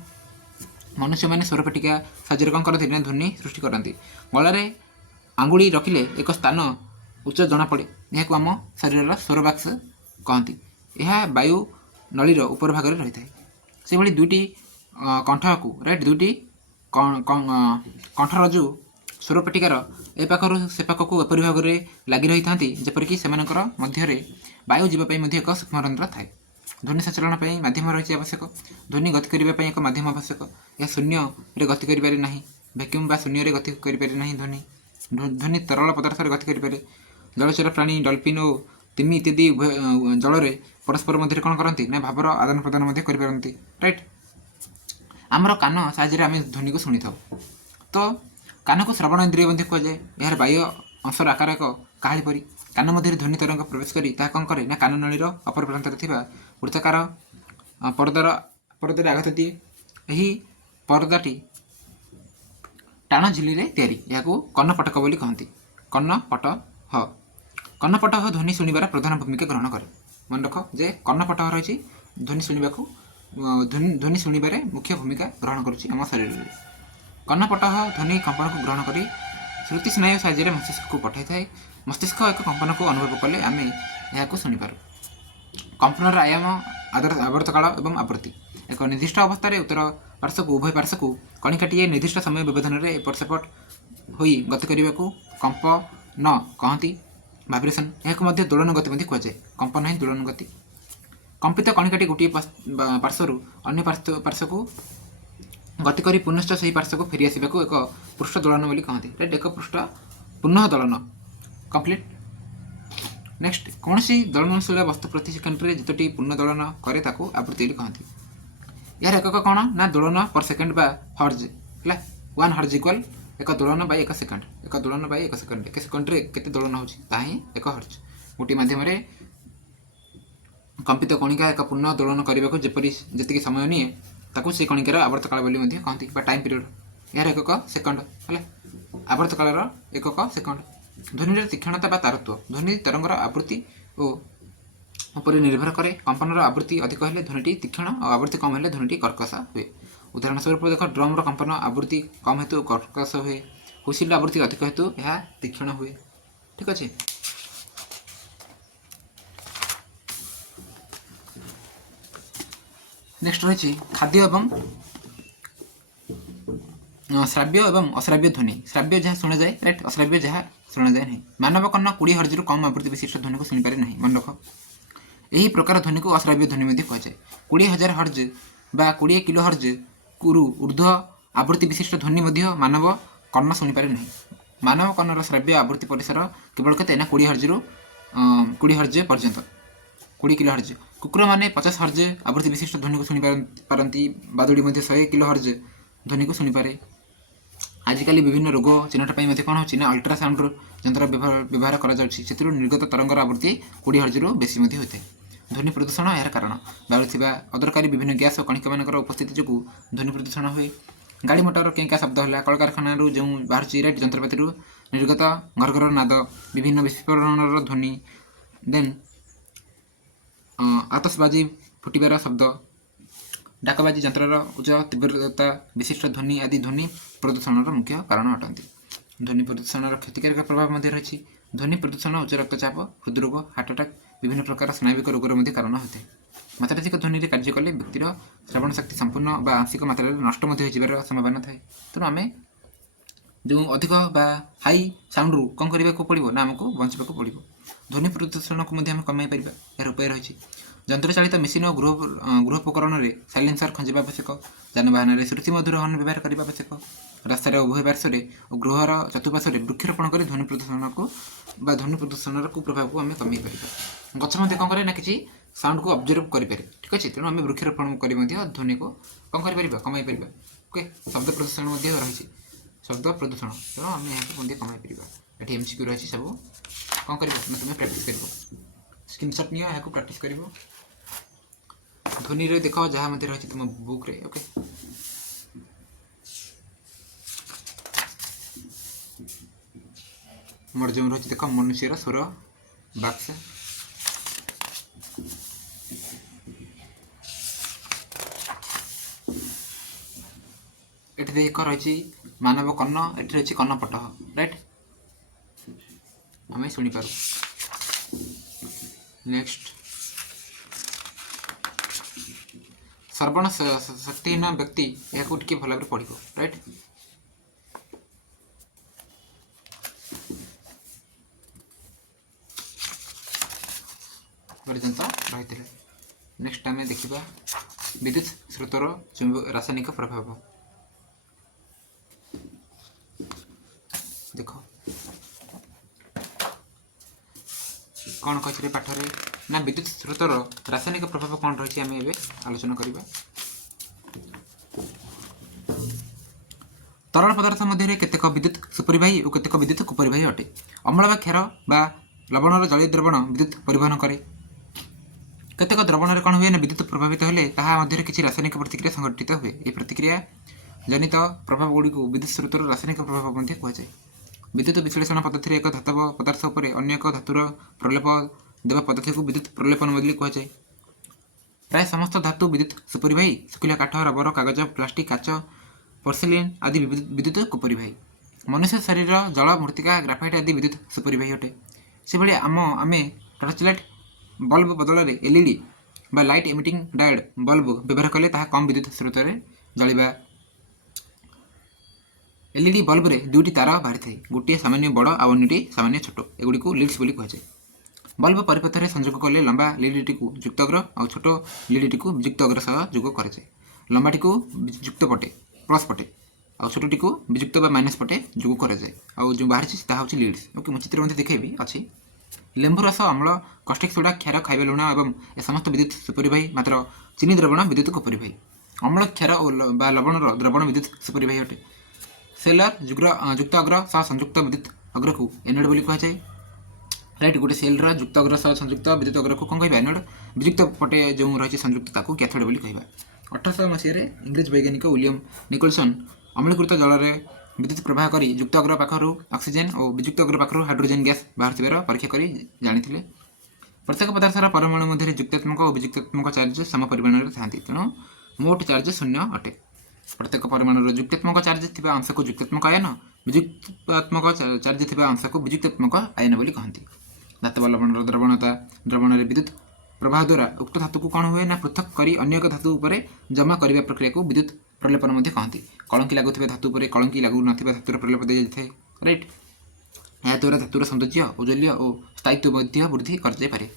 मनुष्य मैंने स्वरपेटिका साहाଯ୍ୟରେ कौन करती ध्वनि सृष्टि करती गलारे आंगुड़ी रखिले एक स्थान उच्च जना पड़े यह आम शरीर स्वरबाक्स कहती यह वायु नलीर ऊपर भाग में रही है से भली दुईटी कंठ को राइट दुईटी कंठरज्जु स्वरपेटिकार ए पाखर से पाखक एपरी भाव में लगी रही था जेपरिक से मध्य वायु जीवाई एक सूक्ष्मरंध्र थाए ध्वनि संचालन मध्यम रही आवश्यक ध्वनि गति करने एक मध्यम आवश्यक यह शून्य गति करें ना भैक्यूम बा शून्य गति करें ना ध्वनि ध्वनि तरल पदार्थ गति करें जलचर प्राणी डल्फिन और तिमी इत्यादि जल में परस्पर मध्य कौन करती ना भावर आदान प्रदान करपारती राइट आमर कान साहाଯ୍य आम ध्वनि को शुणी था तो कान को श्रवण इंद्रिय कहुए यार बाह्य अंशर आकार एक काहाली परी कान मध्य ध्वनि तरंग प्रवेश करी कौन करे ना कान नलीर अपर प्रांत वृत्ताकार परदार आघात दिए यही परदाटी टाण झिल्ली रे तैयारी यहाँ कर्णपटक बोली कहती कर्णपटह ध्वनि शुणिबार प्रधान भूमिका ग्रहण करे मन रख जे कर्णपटह रही ध्वनि शुणा ध्वनि शुणिबारे मुख्य भूमिका ग्रहण करुच्ची आम शरीर में कर्णपटह ध्वनि कंपन को ग्रहण कर श्रुति स्नायु साहाଯ୍ୟରେ मस्तिष्क को पठाई थाए मस्तिष्क एक कंपन को अनुभव कले आम यहाँ शुणिपार कंपनर आयाम आवर्तकाल और आवृत्ति एक निर्दिष्ट अवस्था उत्तर पार्श्व को उभय पार्श्व को कणिकाटीए निर्दिष्ट समय व्यवधान में एपट सेपट हो गति करने को कंपन कहती भाइब्रेसन यहाँ दोलन गति कहुए कंपन ही दोलन गति कंपित कणिकाटी गोटे पार्श्वर अन्य पार्श्व को गति कर पुनश्च से पार्श्व को फेरी आसवा एक पृष्ठ दोलन बोली कहते राइट एक पृष्ठ पुनः दोलन कंप्लीट नेक्स्ट कौन सी दोलनशील वस्तु प्रति सेकेंड में जितटी पुनः दोलन करे ताको आवृत्ति कहते यार एकक कौन ना दोलन पर सेकेंड बा हर्ज है 1 हर्ज इक्वल एक दोलन बाय एक सेकेंड एक दोलन बाय एक सेकेंड रे केते दोलन होची ताही एक हर्ज गोटे माध्यम कंपित कणिका एक पूर्ण दोलन करने को जेपरी जी समय निए ताकू से कणिकार आवर्त काल बोली कहती टाइम पीरियड यार एकक सेकंड है आवर्त कालर एकक सेकंड ध्वनि तीक्षणता बा तारत्व ध्वनि तरंगर आवृत्ति और निर्भर करे कंपनर आवृत्ति अधिक हेल्ले ध्वनि तीक्षण और आवृत्ति कम हेल्ले ध्वनि कर्कश हुए उदाहरण स्वरूप देख ड्रम कंपन आवृत्ति कम हेतु कर्कश हुए हुइसिल आवृत्ति अधिक हेतु यह तीक्षण हुए ठीक अच्छे नेक्स्ट रही खाद्य एवं श्राव्य एवं अश्राव्य ध्वनि। श्राव्य जहाँ शुणा जाए राइट, अश्राव्य जहाँ शुणा जाए नहीं। मानव कर्ण 20 हर्ज कम आवृत्ति विशिष्ट ध्वनि को शुणिपारे नहीं। मन रख, यही प्रकार ध्वनि को अश्राव्य ध्वनि कहुए। 20,000 हर्ज बा 20 किलो हर्ज कुरु ऊर्ध्व आवृत्ति विशिष्ट ध्वनि मानव कर्ण शुणिपारे नहीं। मानव कर्णर श्राव्य आवृत्ति परिसर केवल केते ना 20 हर्ज 20 हर्ज पर्यंत, 20 किलो हर्ज। कुकुर मैंने 50 हर्ज आवृत्ति विशिष्ट ध्वनि को शुणी पारती। बादुड़ी 100 किलो हर्ज ध्वनि को शुणिपारे। आजिकल विभिन्न रोग चिन्हट कौन हो अल्ट्रासाउंड यंत्र व्यवहार कर निर्गत तरंगर आवृत्ति 20 हर्ज बेसी होता है। ध्वनि प्रदूषण यार कारण बाहर अदरकारी विभिन्न गैस और कणिक मान उपस्थिति जो ध्वनि प्रदूषण हुए। गाड़ी मोटर केंका शब्द है, कलकारखाना जो बाहर राइट यंत्रपाति निर्गत घर घर नाद, विभिन्न विस्फोरण ध्वनि, देन आतसबाजी फुटबार शब्द, डाकबाजी यंत्र उच्च तीव्रता विशिष्ट ध्वनि आदि ध्वनि प्रदूषण मुख्य कारण अटंती। ध्वनि प्रदूषण क्षतिकारक प्रभाव रही। ध्वनि प्रदूषण उच्च रक्तचाप, हृदरोग, हार्ट अटैक, विभिन्न प्रकार स्नायुविक रोगर कारण होता है। मात्राधिक ध्वनि कार्य कले व्यक्तिर श्रवण शक्ति संपूर्ण व आंशिक मात्रा नष्ट हो संभावना थाए। तेणु आम जो अधिक बा हाई साउंड रू कौन करने को पड़ो ना आमको बचाक पड़ो। ध्वनि प्रदूषण को कमाई पार यार उपाय रही। यंत्रचालित मेसीन और गृहोपकरण में साइलेंसर खंजा आवश्यक। जानवाहन श्रुति मधुर हर्न व्यवहार करने आवश्यक। रास्तार उभय पार्श्व और गृहर चतुर्पार्श्व वृक्षरोपण कर ध्वनि प्रदूषण को ध्वनि प्रदूषण कुप्रभाव को आम कमाई पार। गछ कौन करे ना कि साउंड को ऑब्जर्व करें। ठीक अच्छे, तेणु आम वृक्षरोपण कर ध्वनि को कौन कर कमाई पार। ओके, शब्द प्रदूषण रही। शब्द प्रदूषण तेणु आम यहाँ कमाई पार। ये MCQ रही सब कौन कर तुम्हें प्राक्ट कर स्क्रीनशॉट नियो यहाँ प्राक्ट कर ध्वनि देख जहाँ रही तुम बुक रे। ओके, मोर जो रही देख मनुष्यर स्वर बाक्स, ये देख रही मानव कर्ण, ये रही कर्णपट राइट, आम शुणिपार। नेक्स्ट श्रवण शक्तिहीन व्यक्ति यहाँ टे भल भाव पढ़ो राइट। रही। नेक्स्ट आम देखा विद्युत स्रोतर रासायनिक प्रभाव। देख कौन कही पाठरे ना विद्युत स्रोतर रासायनिक प्रभाव कौन रही आम ए आलोचना करवा। तरल पदार्थ मध्य केतेक विद्युत सुपरिवाही और केतेक विद्युत कुपरिवाही अटे। अम्ल बा क्षार बा लवणर जलीय द्रवण विद्युत परिवहन करे। केतेक द्रवण कौन हुए ना विद्युत प्रभावित हेले ताहा मध्य किसी रासायनिक प्रतिक्रिया संघटित हुए। ये प्रतिक्रिया जनित प्रभाव गुड़ी को विद्युत स्रोतर रासायनिक प्रभाव कहुए। विद्युत विश्लेषण पद्धति एक धातव पदार्थ उपर अन्य एक धातुर प्रलेप देवा पद्धति को विद्युत प्रलेपन बोली कहुए। प्राय समस्त धातु विद्युत सुपरिवाही। शुखिला काठ, रबर, कागज, प्लास्टिक, काच, पोर्सिलिन आदि विद्युत कुपरिवाही। मनुष्य शरीर, जल, मृत्तिका, ग्राफाइट आदि विद्युत सुपरिवाही अटे। से भाई आम टर्च लाइट बल्ब बदल में LED बा लाइट एमिटिंग डायोड बल्ब व्यवहार कले ताहा कम विद्युत स्रोत जलिबा। LED बल्ब रे दुईटी तार बाहरी थाए, गोटे सामान्य बड़ आ अन्यटी सामान्य छोट। एगुड़ी को लीड्स बोली कहुए। बल्ब परिपथ में संयोग कले लंबा LED टी को युक्त अग्र और छोट LED टी को वियुक्त अग्र सह जोग कराए। लंबाटी को वियुक्त पटे प्लस पटे और छोटी को वियुक्त माइनस पटे जोग कराए। और जो बाहरी ताहा होची लीड्स। ओके, मैं चित्र मध्य देखेबी अच्छी। लेंबू रस, अम्ल, कस्टिक सोडा, क्षार, खाଇବା लुण एवं ए समस्त विद्युत सुपरिवाही। मात्र चीनी द्रवण विद्युत कुपरिवाही। अम्ल, क्षार बा लवणर द्रवण विद्युत सुपरिवाही अटे। सेलर युक्त अग्र सह संयुक्त विद्युत अग्र को एनोड बोली कहुए राइट। गोटे सेलर युक्त अग्र सह संयुक्त विद्युत अग्र को कौन कह एनोड। वियुक्त पटे जो रही संयुक्त ताकू कैथोड बोली कह। 1800 मसीह इंग्रेज वैज्ञानिक विलियम निकोलसन अम्लीकृत जल में विद्युत प्रवाह करी युक्त अग्र पाखर ऑक्सीजन और वियुक्त अग्र पाखर हाइड्रोजन गैस बाहर परीक्षा कर जानी। प्रत्येक पदार्थर परमाणु मध्य युक्तात्मक और वियुक्तात्मक चार्ज सम परिमाण में था। तेणु मोट चार्ज शून्य अटे। प्रत्येक परमाणु युक्तात्मक चार्ज थी अंश को युक्तात्मक आयन, वियुक्तात्मक चार्ज थी अंश को वियुक्तात्मक आयन बोली कहती। धातव लवणर द्रवणता द्रवण विद्युत प्रवाह द्वारा उक्त धातु को कौन हुए ना पृथक करी अन्य एक धातु उपर जमा करने प्रक्रिया को विद्युत प्रलेपन मध्य कहती। कलंकी लगुवा धातु उपर कलंकी लगु नथिबा धातुर प्रलेप दी जाए राइट। यह द्वारा धातुर सौंदर्य औज्ज्वल्य और स्थायित्व मध्य वृद्धि कर पारे।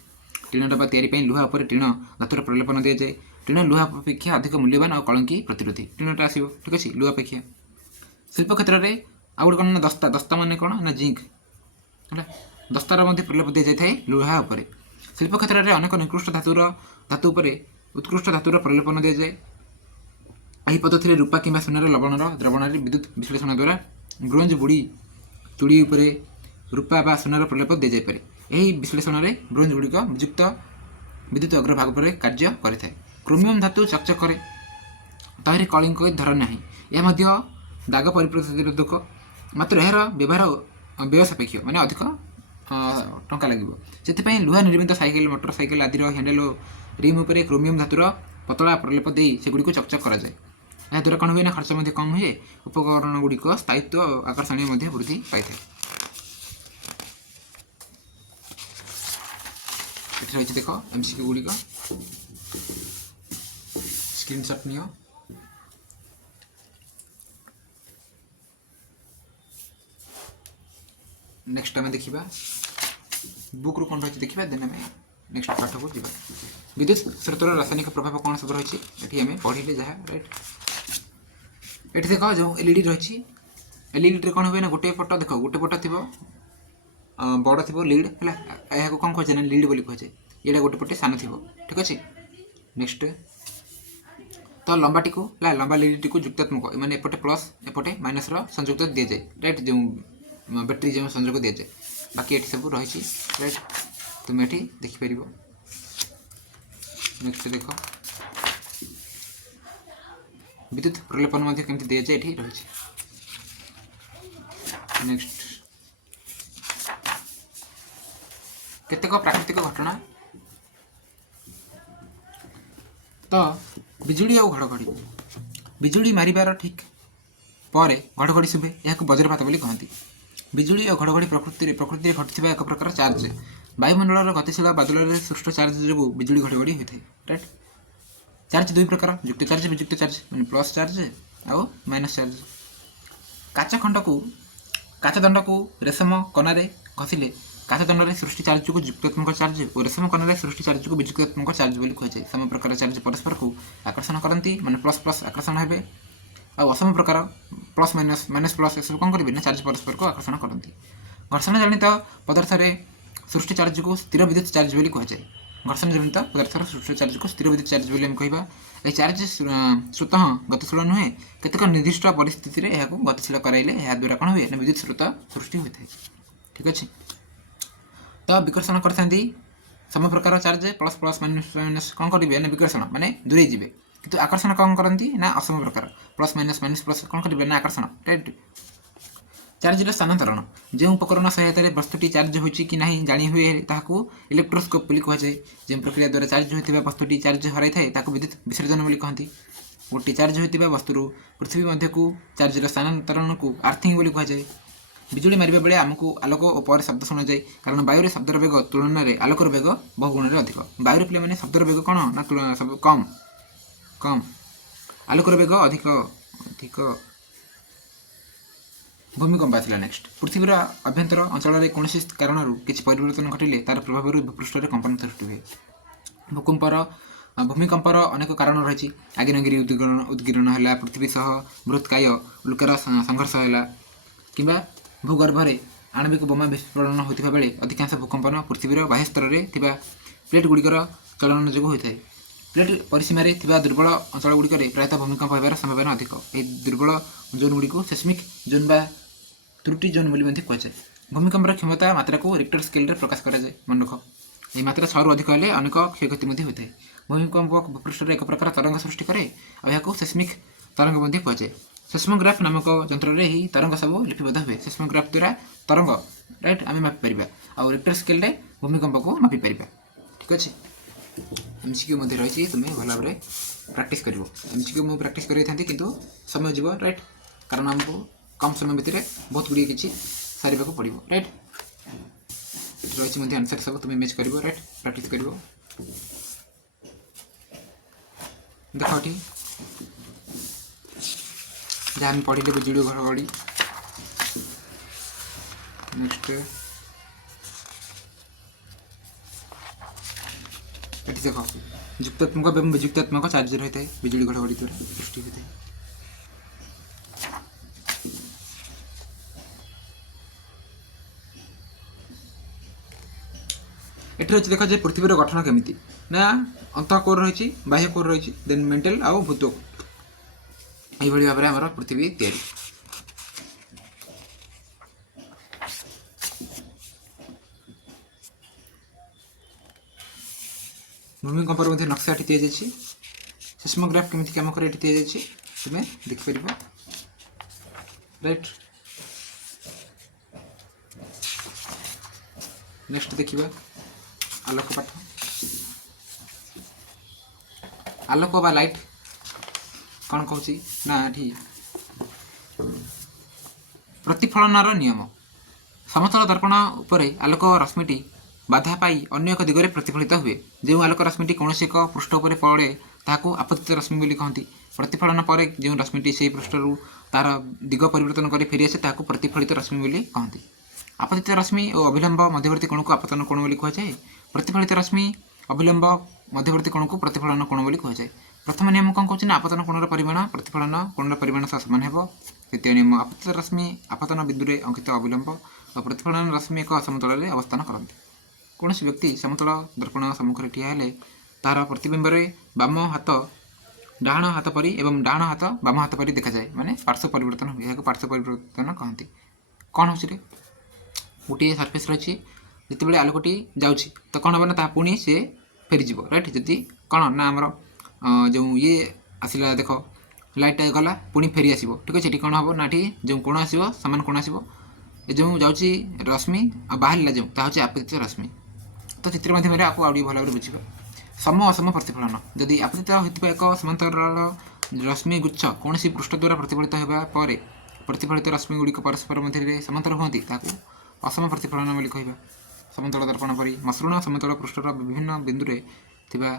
टीण डबा तैयारी लुहा उपर टीण धातुर प्रलेपन दी जाए। टीण लुहा अपेक्षा अधिक मूल्यवान और कलंकी प्रतिरोधी टीणटा आसो ठीक अच्छे लुहा अपेक्षा। शिल्प क्षेत्र में आउ गोटे कौन ना दस्ता दस्ता मान कौन ना जिंक है दस्तार मध्य प्रलेप दी जाए लुहा उपर। शिल्प क्षेत्र में अनेक निकृष्ट धातु उपर उत्कृष्ट धातुर प्रलेपन दी जाए। यही पद्धति रूपा कि सोनार लवणर द्रवण विद्युत विश्लेषण द्वारा ब्रोंज बुड़ी चूड़ी उपर रूपा बा सोनार प्रलेप दी जाए। यही विश्लेषण में ब्रोंज गुड़िक वियुक्त विद्युत अग्रभाग पर कार्य करें। क्रोमियम धातु चकचक करे ताहरे कलिंक धर ना यह दाग परिप्रतिरोधक मात्र यार व्यवहार व्यय सापेक्ष माने अधिक टंका लगे से लुहा निर्मित साइकेल मोटर साइकेल आदि हैंडल रिम उपर क्रोमियम धातुर पतला प्रलेप दे सेगुड़ी चकचक कराए। यह द्वारा कौन हुए ना खर्च कम हुए उपकरण गुड़िक स्थायित्व आकर्षणीय वृद्धि पाई था। रही देख एमसीक्यू गुड़िक स्क्रीनशॉट नियो। नेक्स्ट आम देखा बुक रू कौन रही देखा देन आम नेक्स्ट पाठ को जी। विद्युत स्रोतर रासायनिक प्रभाव कौन सब रही है आम पढ़े जहाँ राइट। ये देख जो एलईडी रही एलईडी कौन हुए ना गोटे पट देख गोटे पट थी बड़ थी लीड है यह कौन कहे ना लीड बोली कहे ये गोटे पटे सान थी ठीक अच्छे। नेक्स्ट तो लंबाटी को लंबा लीड को युक्तात्मक मैंने एपटे प्लस एपटे माइनस संयुक्त दि जाए राइट जो बैटेरी जो संयोग दि जाए बाकी ये सब रही राइट तुम ये देखिपर। नेक्स्ट देख विद्युत प्रलेपन केमती दि जाए ये रही। नेक्स्ट केतेक प्राकृतिक घटना तो बिजुली और घड़घड़ी बिजुली मारिबार ठीक पर घड़घड़ी शुभे यह वज्रपात बोली कहती। बिजुली और घड़घड़ी प्रकृति घटुवा एक प्रकार चार्ज वायुमंडल गतिशील बादल सृष्ट चार्ज जो बिजुली घड़घड़ी होता है राइट। चार्ज दुई प्रकार युक्त चार्ज वियुक्त चार्ज मैंने प्लस चार्ज आउ माइनस चार्ज। काचदंड को रेशम कनारे घसिले काचदंड सृष्टि चार्ज को युक्तात्मक चार्ज और रेशम कनारे सृष्टि चार्ज को वियुक्तात्मक चार्ज बोली कहुए। सम प्रकार चार्ज परस्पर को आकर्षण करती माने प्लस प्लस आकर्षण हे और असम प्रकार प्लस माइनस माइनस प्लस सब कौन करेंगे ना चार्ज परस्पर को आकर्षण करती। घर्षण जनित पदार्थ सृष्टि चार्ज को स्थिर विद्युत चार्ज बोली कहुए। घर्षण जनित पदार्थ सृष्टि चार्ज को स्थिर विद्युत चार्ज बोली कहवा। यह चार्ज स्वतः गतिशील नुहे केतक निर्दिष्ट परिस्थिति में यह गतिशील कराइले यह द्वारा कौन हुए ना विद्युत स्रोत सृष्टि होता है ठीक अच्छे। तो विकर्षण करते सम प्रकार charge plus plus minus minus कौन करेंगे ना विकर्षण माने दूरे जी किंतु आकर्षण कौन करती ना असम प्रकार प्लस माइनस माइनस प्लस कौन करेंगे ना आकर्षण राइट। चार्जर स्थानांतरण जो उपकरण सहायता वस्तुटी चार्ज होची कि नहीं जानी हुए ताकू इलेक्ट्रोस्कोप बोली कहुए। जो प्रक्रिया द्वारा चार्ज होता वस्तुटी चार्ज हराई थाए ताकू विद्युत विसर्जन बोली कहती। गोटे चार्ज होता वस्तु पृथ्वी मध्य को चार्जर स्थानांतरण को आर्थिंग बोली कहुए। बिजुली मारिबा बेले आमको आलोक और पर शब्द शुणा जाए कारण वायु शब्दर बेग तुलन में आलोकर बेग बहुगुण अधिक। वायु पे मैंने शब्दर बेग कौन ना सब कम कम आलोकर बेग अधिक अधिक भूमिकंप आसला। नेक्स्ट पृथ्वीर अभ्यंतर अंचल कौन कारण किसी परिवर्तन घटिले तार प्रभाव भूपृष्ठ में कंपन सृष्टि हुए। भूमिकंपर अनेक कारण रही आग्नेयगिरी उद्गीरण है पृथ्वी सह बृहत्काय उल्कार संघर्ष है कि भूगर्भ में आणविक बोमा विस्फोरण होता बेले अधिकांश भूकंपन पृथ्वीर बाह्य स्तर में प्लेट गुड़िकर चलन जो होता है। प्लेट परिसीमार दुर्बल अंचल गुड़िक प्रायतः भूमिकंप होबार संभावना अधिक। ये दुर्बल जोन गुड़ी सेस्मिक जोन बा त्रुटि जोन बोली कहुए। भूमिकंपर क्षमता मात्रा को रिक्टर स्केल प्रकाश कराए मन रख यह मात्रा 6 रु अधिक हेल्ले अनेक क्षयक्षति होता है। भूमिकंप भूपृष्ठ एक प्रकार तरंग सृष्टि करे और सेस्मिक तरंग कहुए। सेस्मोग्राफ नामक यंत्र में ही तरंग सब लिपिबद्ध हुए। सेस्मोग्राफ द्वारा तरंग राइट आम मापिपर आउ रिक्टर स्केल भूमिकंप को मापिपर ठीक अच्छे। एमसीक्यू रही तुम्हें भल भाव प्राक्ट कर एमसीक्यू मुझे प्राक्ट कर किंतु समय जीव राइट कारण आमको कम समय भितर बहुत गुड़िए किसी सारे पड़ो राइट रही आंसर सब तुम्हें मैच कर राइट प्राक्ट कर। देख ये जहाँ हम पढ़े बिजुड़ी घड़घड़ी। नेक्स्ट ये देख युक्तात्मक एवं विजुक्तात्मक चार्ज रही है बिजुड़ी घड़घड़ी द्वारा सृष्टि होता है। एठी रही देखा जाए पृथ्वीर गठन केमिति ना अंतः कोर रही बाह्य कोर रही देन मेंटल आउ भूत यही भाव में आम पृथ्वी तैयारी। भूमिकंपर मध्य नक्शा दि जाइए सिस्मोग्राफ केमिति काम करे दि जाइए तुम्हें देखिपर राइट। नेक्स्ट देखिए आलोक पाठ आलोक बा लाइट कौन कहूँ ना ये प्रतिफलनार नियम समतल दर्पण उपरे आलोक रश्मिटी बाधा पाई अन्य एक दिगरे प्रतिफलित हुए। जो आलोक रश्मिटी कौन एक पृष्ठ उपर पड़े ताकू आपतित रश्मि बोली कहती। प्रतिफलन पर जो रश्मिटी से पृष्ठरू तार दिग परिवर्तन कर फेरी आसे ताकू प्रतिफलित रश्मि बोली कहती। आपतित रश्मि और अभिलंब मध्यवर्ती कोण को आपतन कोण बोली कहुए। प्रतिफलित रश्मि अभिलंब मध्यवर्ती कोण को प्रतिफलन कोण बोली कहुए। प्रथम नियम कौन कहूँ आपतन कोणर परिमाण प्रतिफलन कोणर परिमाण सह सामान हो। द्वितीय नियम आपतित रश्मि आपतन बिंदुरे अंकित अभिलंब और प्रतिफलन रश्मि एक समतल में अवस्थान करते। कौन व्यक्ति समतल दर्पण सम्मुखें ठिया हेले तार प्रतिबिंब बाम हाथ डाण हाथ परी एवं डाण हाथ बाम हाथ परी देखा जाए माने पार्श्व परिवर्तन हुए। यह पार्श्व परिवर्तन कहते। कौन हो गोटे सरफेस रही जिते आलोकटी जाऊँगी तो कौन हम ना पुणी सी फेरीज राइट। जदि कौन ना आमर जो ये आसला देख लाइट गला पुणी फेरी आसो ठीक अच्छे। ये कौन हम ना जो कोण आसो सामान कोण आसो जो जाऊँगी रश्मि आ बाहर जो हूँ आपतित रश्मि। तो चित्र माध्यम आपको आगे भल भाव बुझे सम असम प्रतिफलन जदि आपतित होता एक समांतर रश्मि गुच्छ कौन पृष्ठ द्वारा प्रतिफलित होगा पर प्रतिफलित रश्मि गुड़िक परस्पर मध्य समांतर होती असम प्रतिफलन बोली कहवा। समतल दर्पण परी मसृण समतल पृष्ठर विभिन्न बिंदुरे थिबा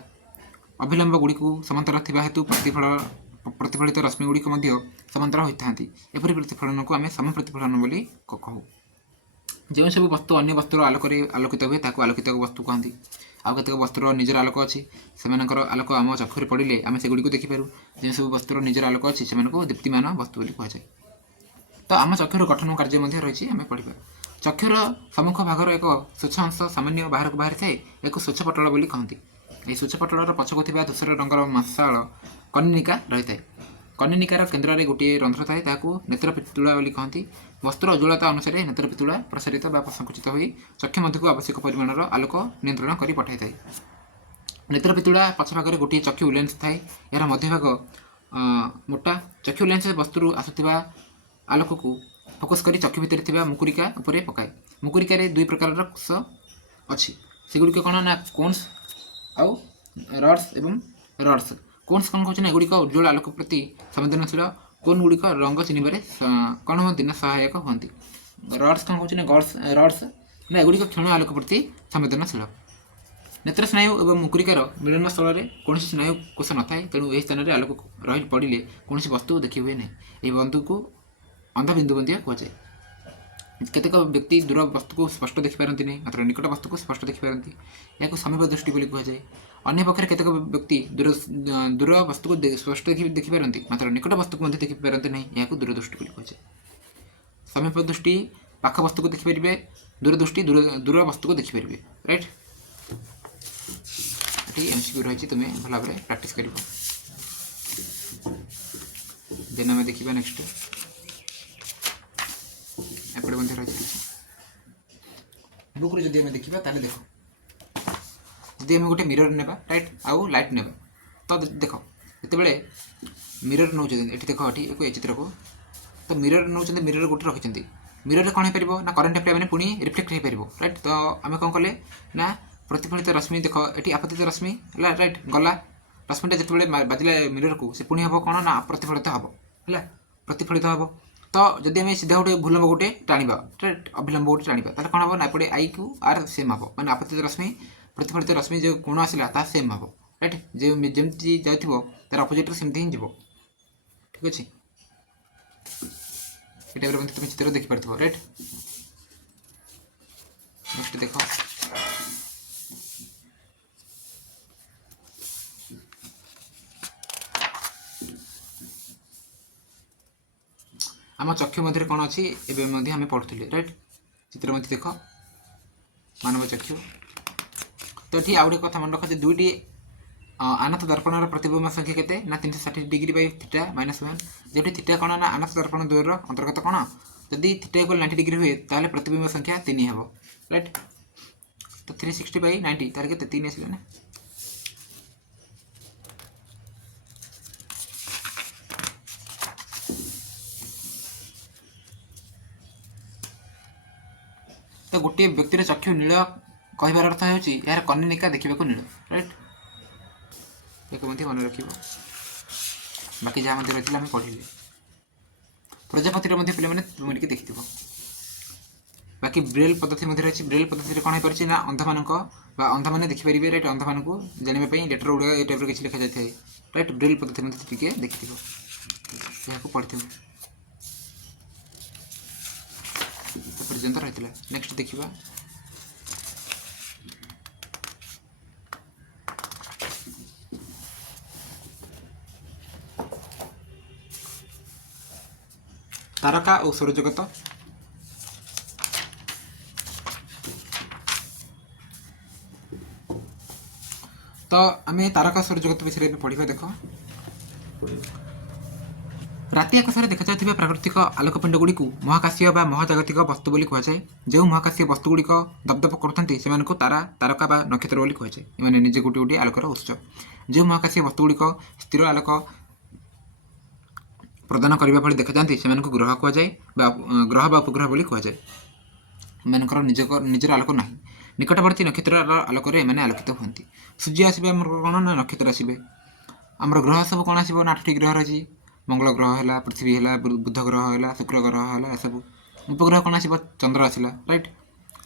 अभिलंब गुड़िक समांतर थिबा हेतु प्रतिफलित रश्मि गुड़िक समांतर होता है। एपरी प्रतिफलन को आम सम प्रतिफलन बोली कहू। जो सब वस्तु अन्य वस्तुर आलोक आलोकित हुए ताकू आलोकित वस्तु कहती। आउ केतक वस्तुर निजर आलोक अच्छी से आलोक आम चक्षुरे पड़े आम से गुड़ी देखिपारू। जो सब वस्तुर निजर आलोक अच्छी से दीप्तिमान वस्तु बोली कहुए। तो आम चक्षुर गठन कार्य रही आम पढ़ा। चक्षुर सम्मुख भागर एक स्वच्छ अंश सामान्य बाहर को बाहरी थाए एक स्वच्छ पटल बोली कहती। यह स्वच्छ पटलर पछकू थी धूसर रंगर मशाल कनिनिका रही है। कनिनिकार केन्द्र में गोटे रंध्र थाए नेत्र पितुला बोली कहती। वस्तुर उज्ज्वलता अनुसार नेत्र पितुला प्रसारित संकुचित हो चक्षु मध्य को आवश्यक परिमाणर आलोक नियंत्रण कर पठाई थाए। नेत्र पितुला पछभाग में गोटे चक्षु लेंस थाए। यार मध्यभाग मोटा चक्षु लेंस वस्तु आसुवा आलोक को फोकस कर चक्षु भितर थिबा मुकुरिका उपरे पकाए। मुकुरिकार दुई प्रकार कोष अच्छी सेगुड़िक कौन ना कोन्स आउ रड्स एवं रड्स। कोन्स कौन कहते एगुड़िक उज्ज्वल आलोक प्रति संवेदनशील कोन गुड़िक रंग चिन्हवे कौन हमें ना सहायक हमें। रड्स कौन कहते रड्स ना एगुड़िक क्षण आलोक प्रति संवेदनशील। नेत्र स्नायु और मुकुरिकार मिलन स्थल में कौन स्नायु कोष न थाए तेणु यह स्थान में आलोक रही पड़े कौन वस्तु देखी हुए ना। यह बंधु को अंधबिंदु बंधिया कहुए। केतेक व्यक्ति दूर वस्तु को स्पष्ट देखिपारती नहीं मात्र निकट वस्तु को स्पष्ट देखिपारती या समीप दृष्टि बोली कहुए। अन्य पक्षे केतेक व्यक्ति दूर वस्तु को स्पष्ट देखिपारती मात्र निकट वस्तु को देखिपारती नहीं या दूरदृष्टि बोली कहुए। समीप दृष्टि पाख वस्तु को देखिपारे दूरदृष्टि दूर वस्तु को देखिपारे राइट। ये एमसीक्यू रही तुम्हें भल भाव में प्राक्ट कर। देन आम देखा नेक्स्ट एपटे रही बुक जब आम देखा ताले देख जदि आम गोटे मिरर नेबा राइट आउ लाइट नेबा तो देख जितेबाला मिरर नौ ये देख ये चित्र को तो मिरर नौ मिरर गोटे रखिंट मिरर कौन हो ना करेन्ट अप्लाई मैंने पुणी रिफ्लेक्ट हो पार राइट। तो आम कौन कले ना प्रतिफलित रश्मि देख ये आपतित रश्मि है राइट गला रश्मिटा जिते बाजिला मिरर को से पुणी हम कौन ना प्रतिफलित हम है प्रतिफलित हम। तो जदि आम सीधा गोटे भूलंब गोटे टाणा राइट अभिलंब गोटे टाणा ताले कौन हम ना एपटे आई को आर सेम हम मैंने आपतित रश्मि प्रतिफलित रश्मि जो कोण आसला ता सेम हम राइट जो जमी जाओ तार अपोजिट सेमती ही जीव ठीक अच्छे ये टाइप तुम चित्र देखिपार राइट नेक्स्ट देख आम चक्षु मध्य कौन अच्छी एवं आम पढ़ुले राइट चित्र मध्य देख मानव चक्षु तो ये आउ कथा मन रख दुईटी आनत दर्पण प्रतिबिंब संख्या केते ना 360 डिग्री बाई थीटा -1 जो थीटा कौन ना आनत दर्पण द्वयर अंतर्गत कौन जदि थीटा इक्वल 90 डिग्री हुए ताले प्रतिबिंब संख्या 3 हे राइट तो 360 बाई 90 तार के 3 आसला ना तो गोटे व्यक्तिर चक्षु नील कहबार अर्थ होची यार कन्निका देखा नील राइट एक मन रख बाकी जहाँ रही आम पढ़े प्रजापतिर पे तुम देखी बाकी ब्रेल पद्धति रही ब्रेल पद्धति कौन हो पारे ना अंध मान अंध मैंने देखिपारे राइट अंध मान जानापी लेटर गुड़ा ये टाइप किसी लिखा जाए राइट ब्रेल पद्धति देखी पढ़ी पर्यंत रही है नेक्स्ट देखा तारका और सौरजगत तो आम तारका सौरजगत विषय में पढ़ा देख राति आकाश में देखा जाता प्राकृतिक आलोकपिंड गुड़ी महाकाशीय महाजागतिक वस्तु बोली कहुए जो महाकाशीय वस्तु गुड़िक दपदप करते तारा तारका बा नक्षत्र बोली कहुए मैंने निजे गोटे गोटे आलोकर उत्स जो महाकाशीय वस्तु गुड़िक स्थिर आलोक प्रदान करने भाई देखा जाती से ग्रह कहुए ग्रह बा उपग्रह बोली कहुए एमकर निजर आलोक ना निकटवर्ती नक्षत्र आलोक मैंने आलोकित होती सूर्य आसवे कौन ना नक्षत्र आसवे आमर ग्रह सब कौन आसो ना 8टी ग्रह रही मंगल ग्रह है पृथ्वी है बुध ग्रह है शुक्र ग्रह है सब उपग्रह कौन आसो चंद्र आसला राइट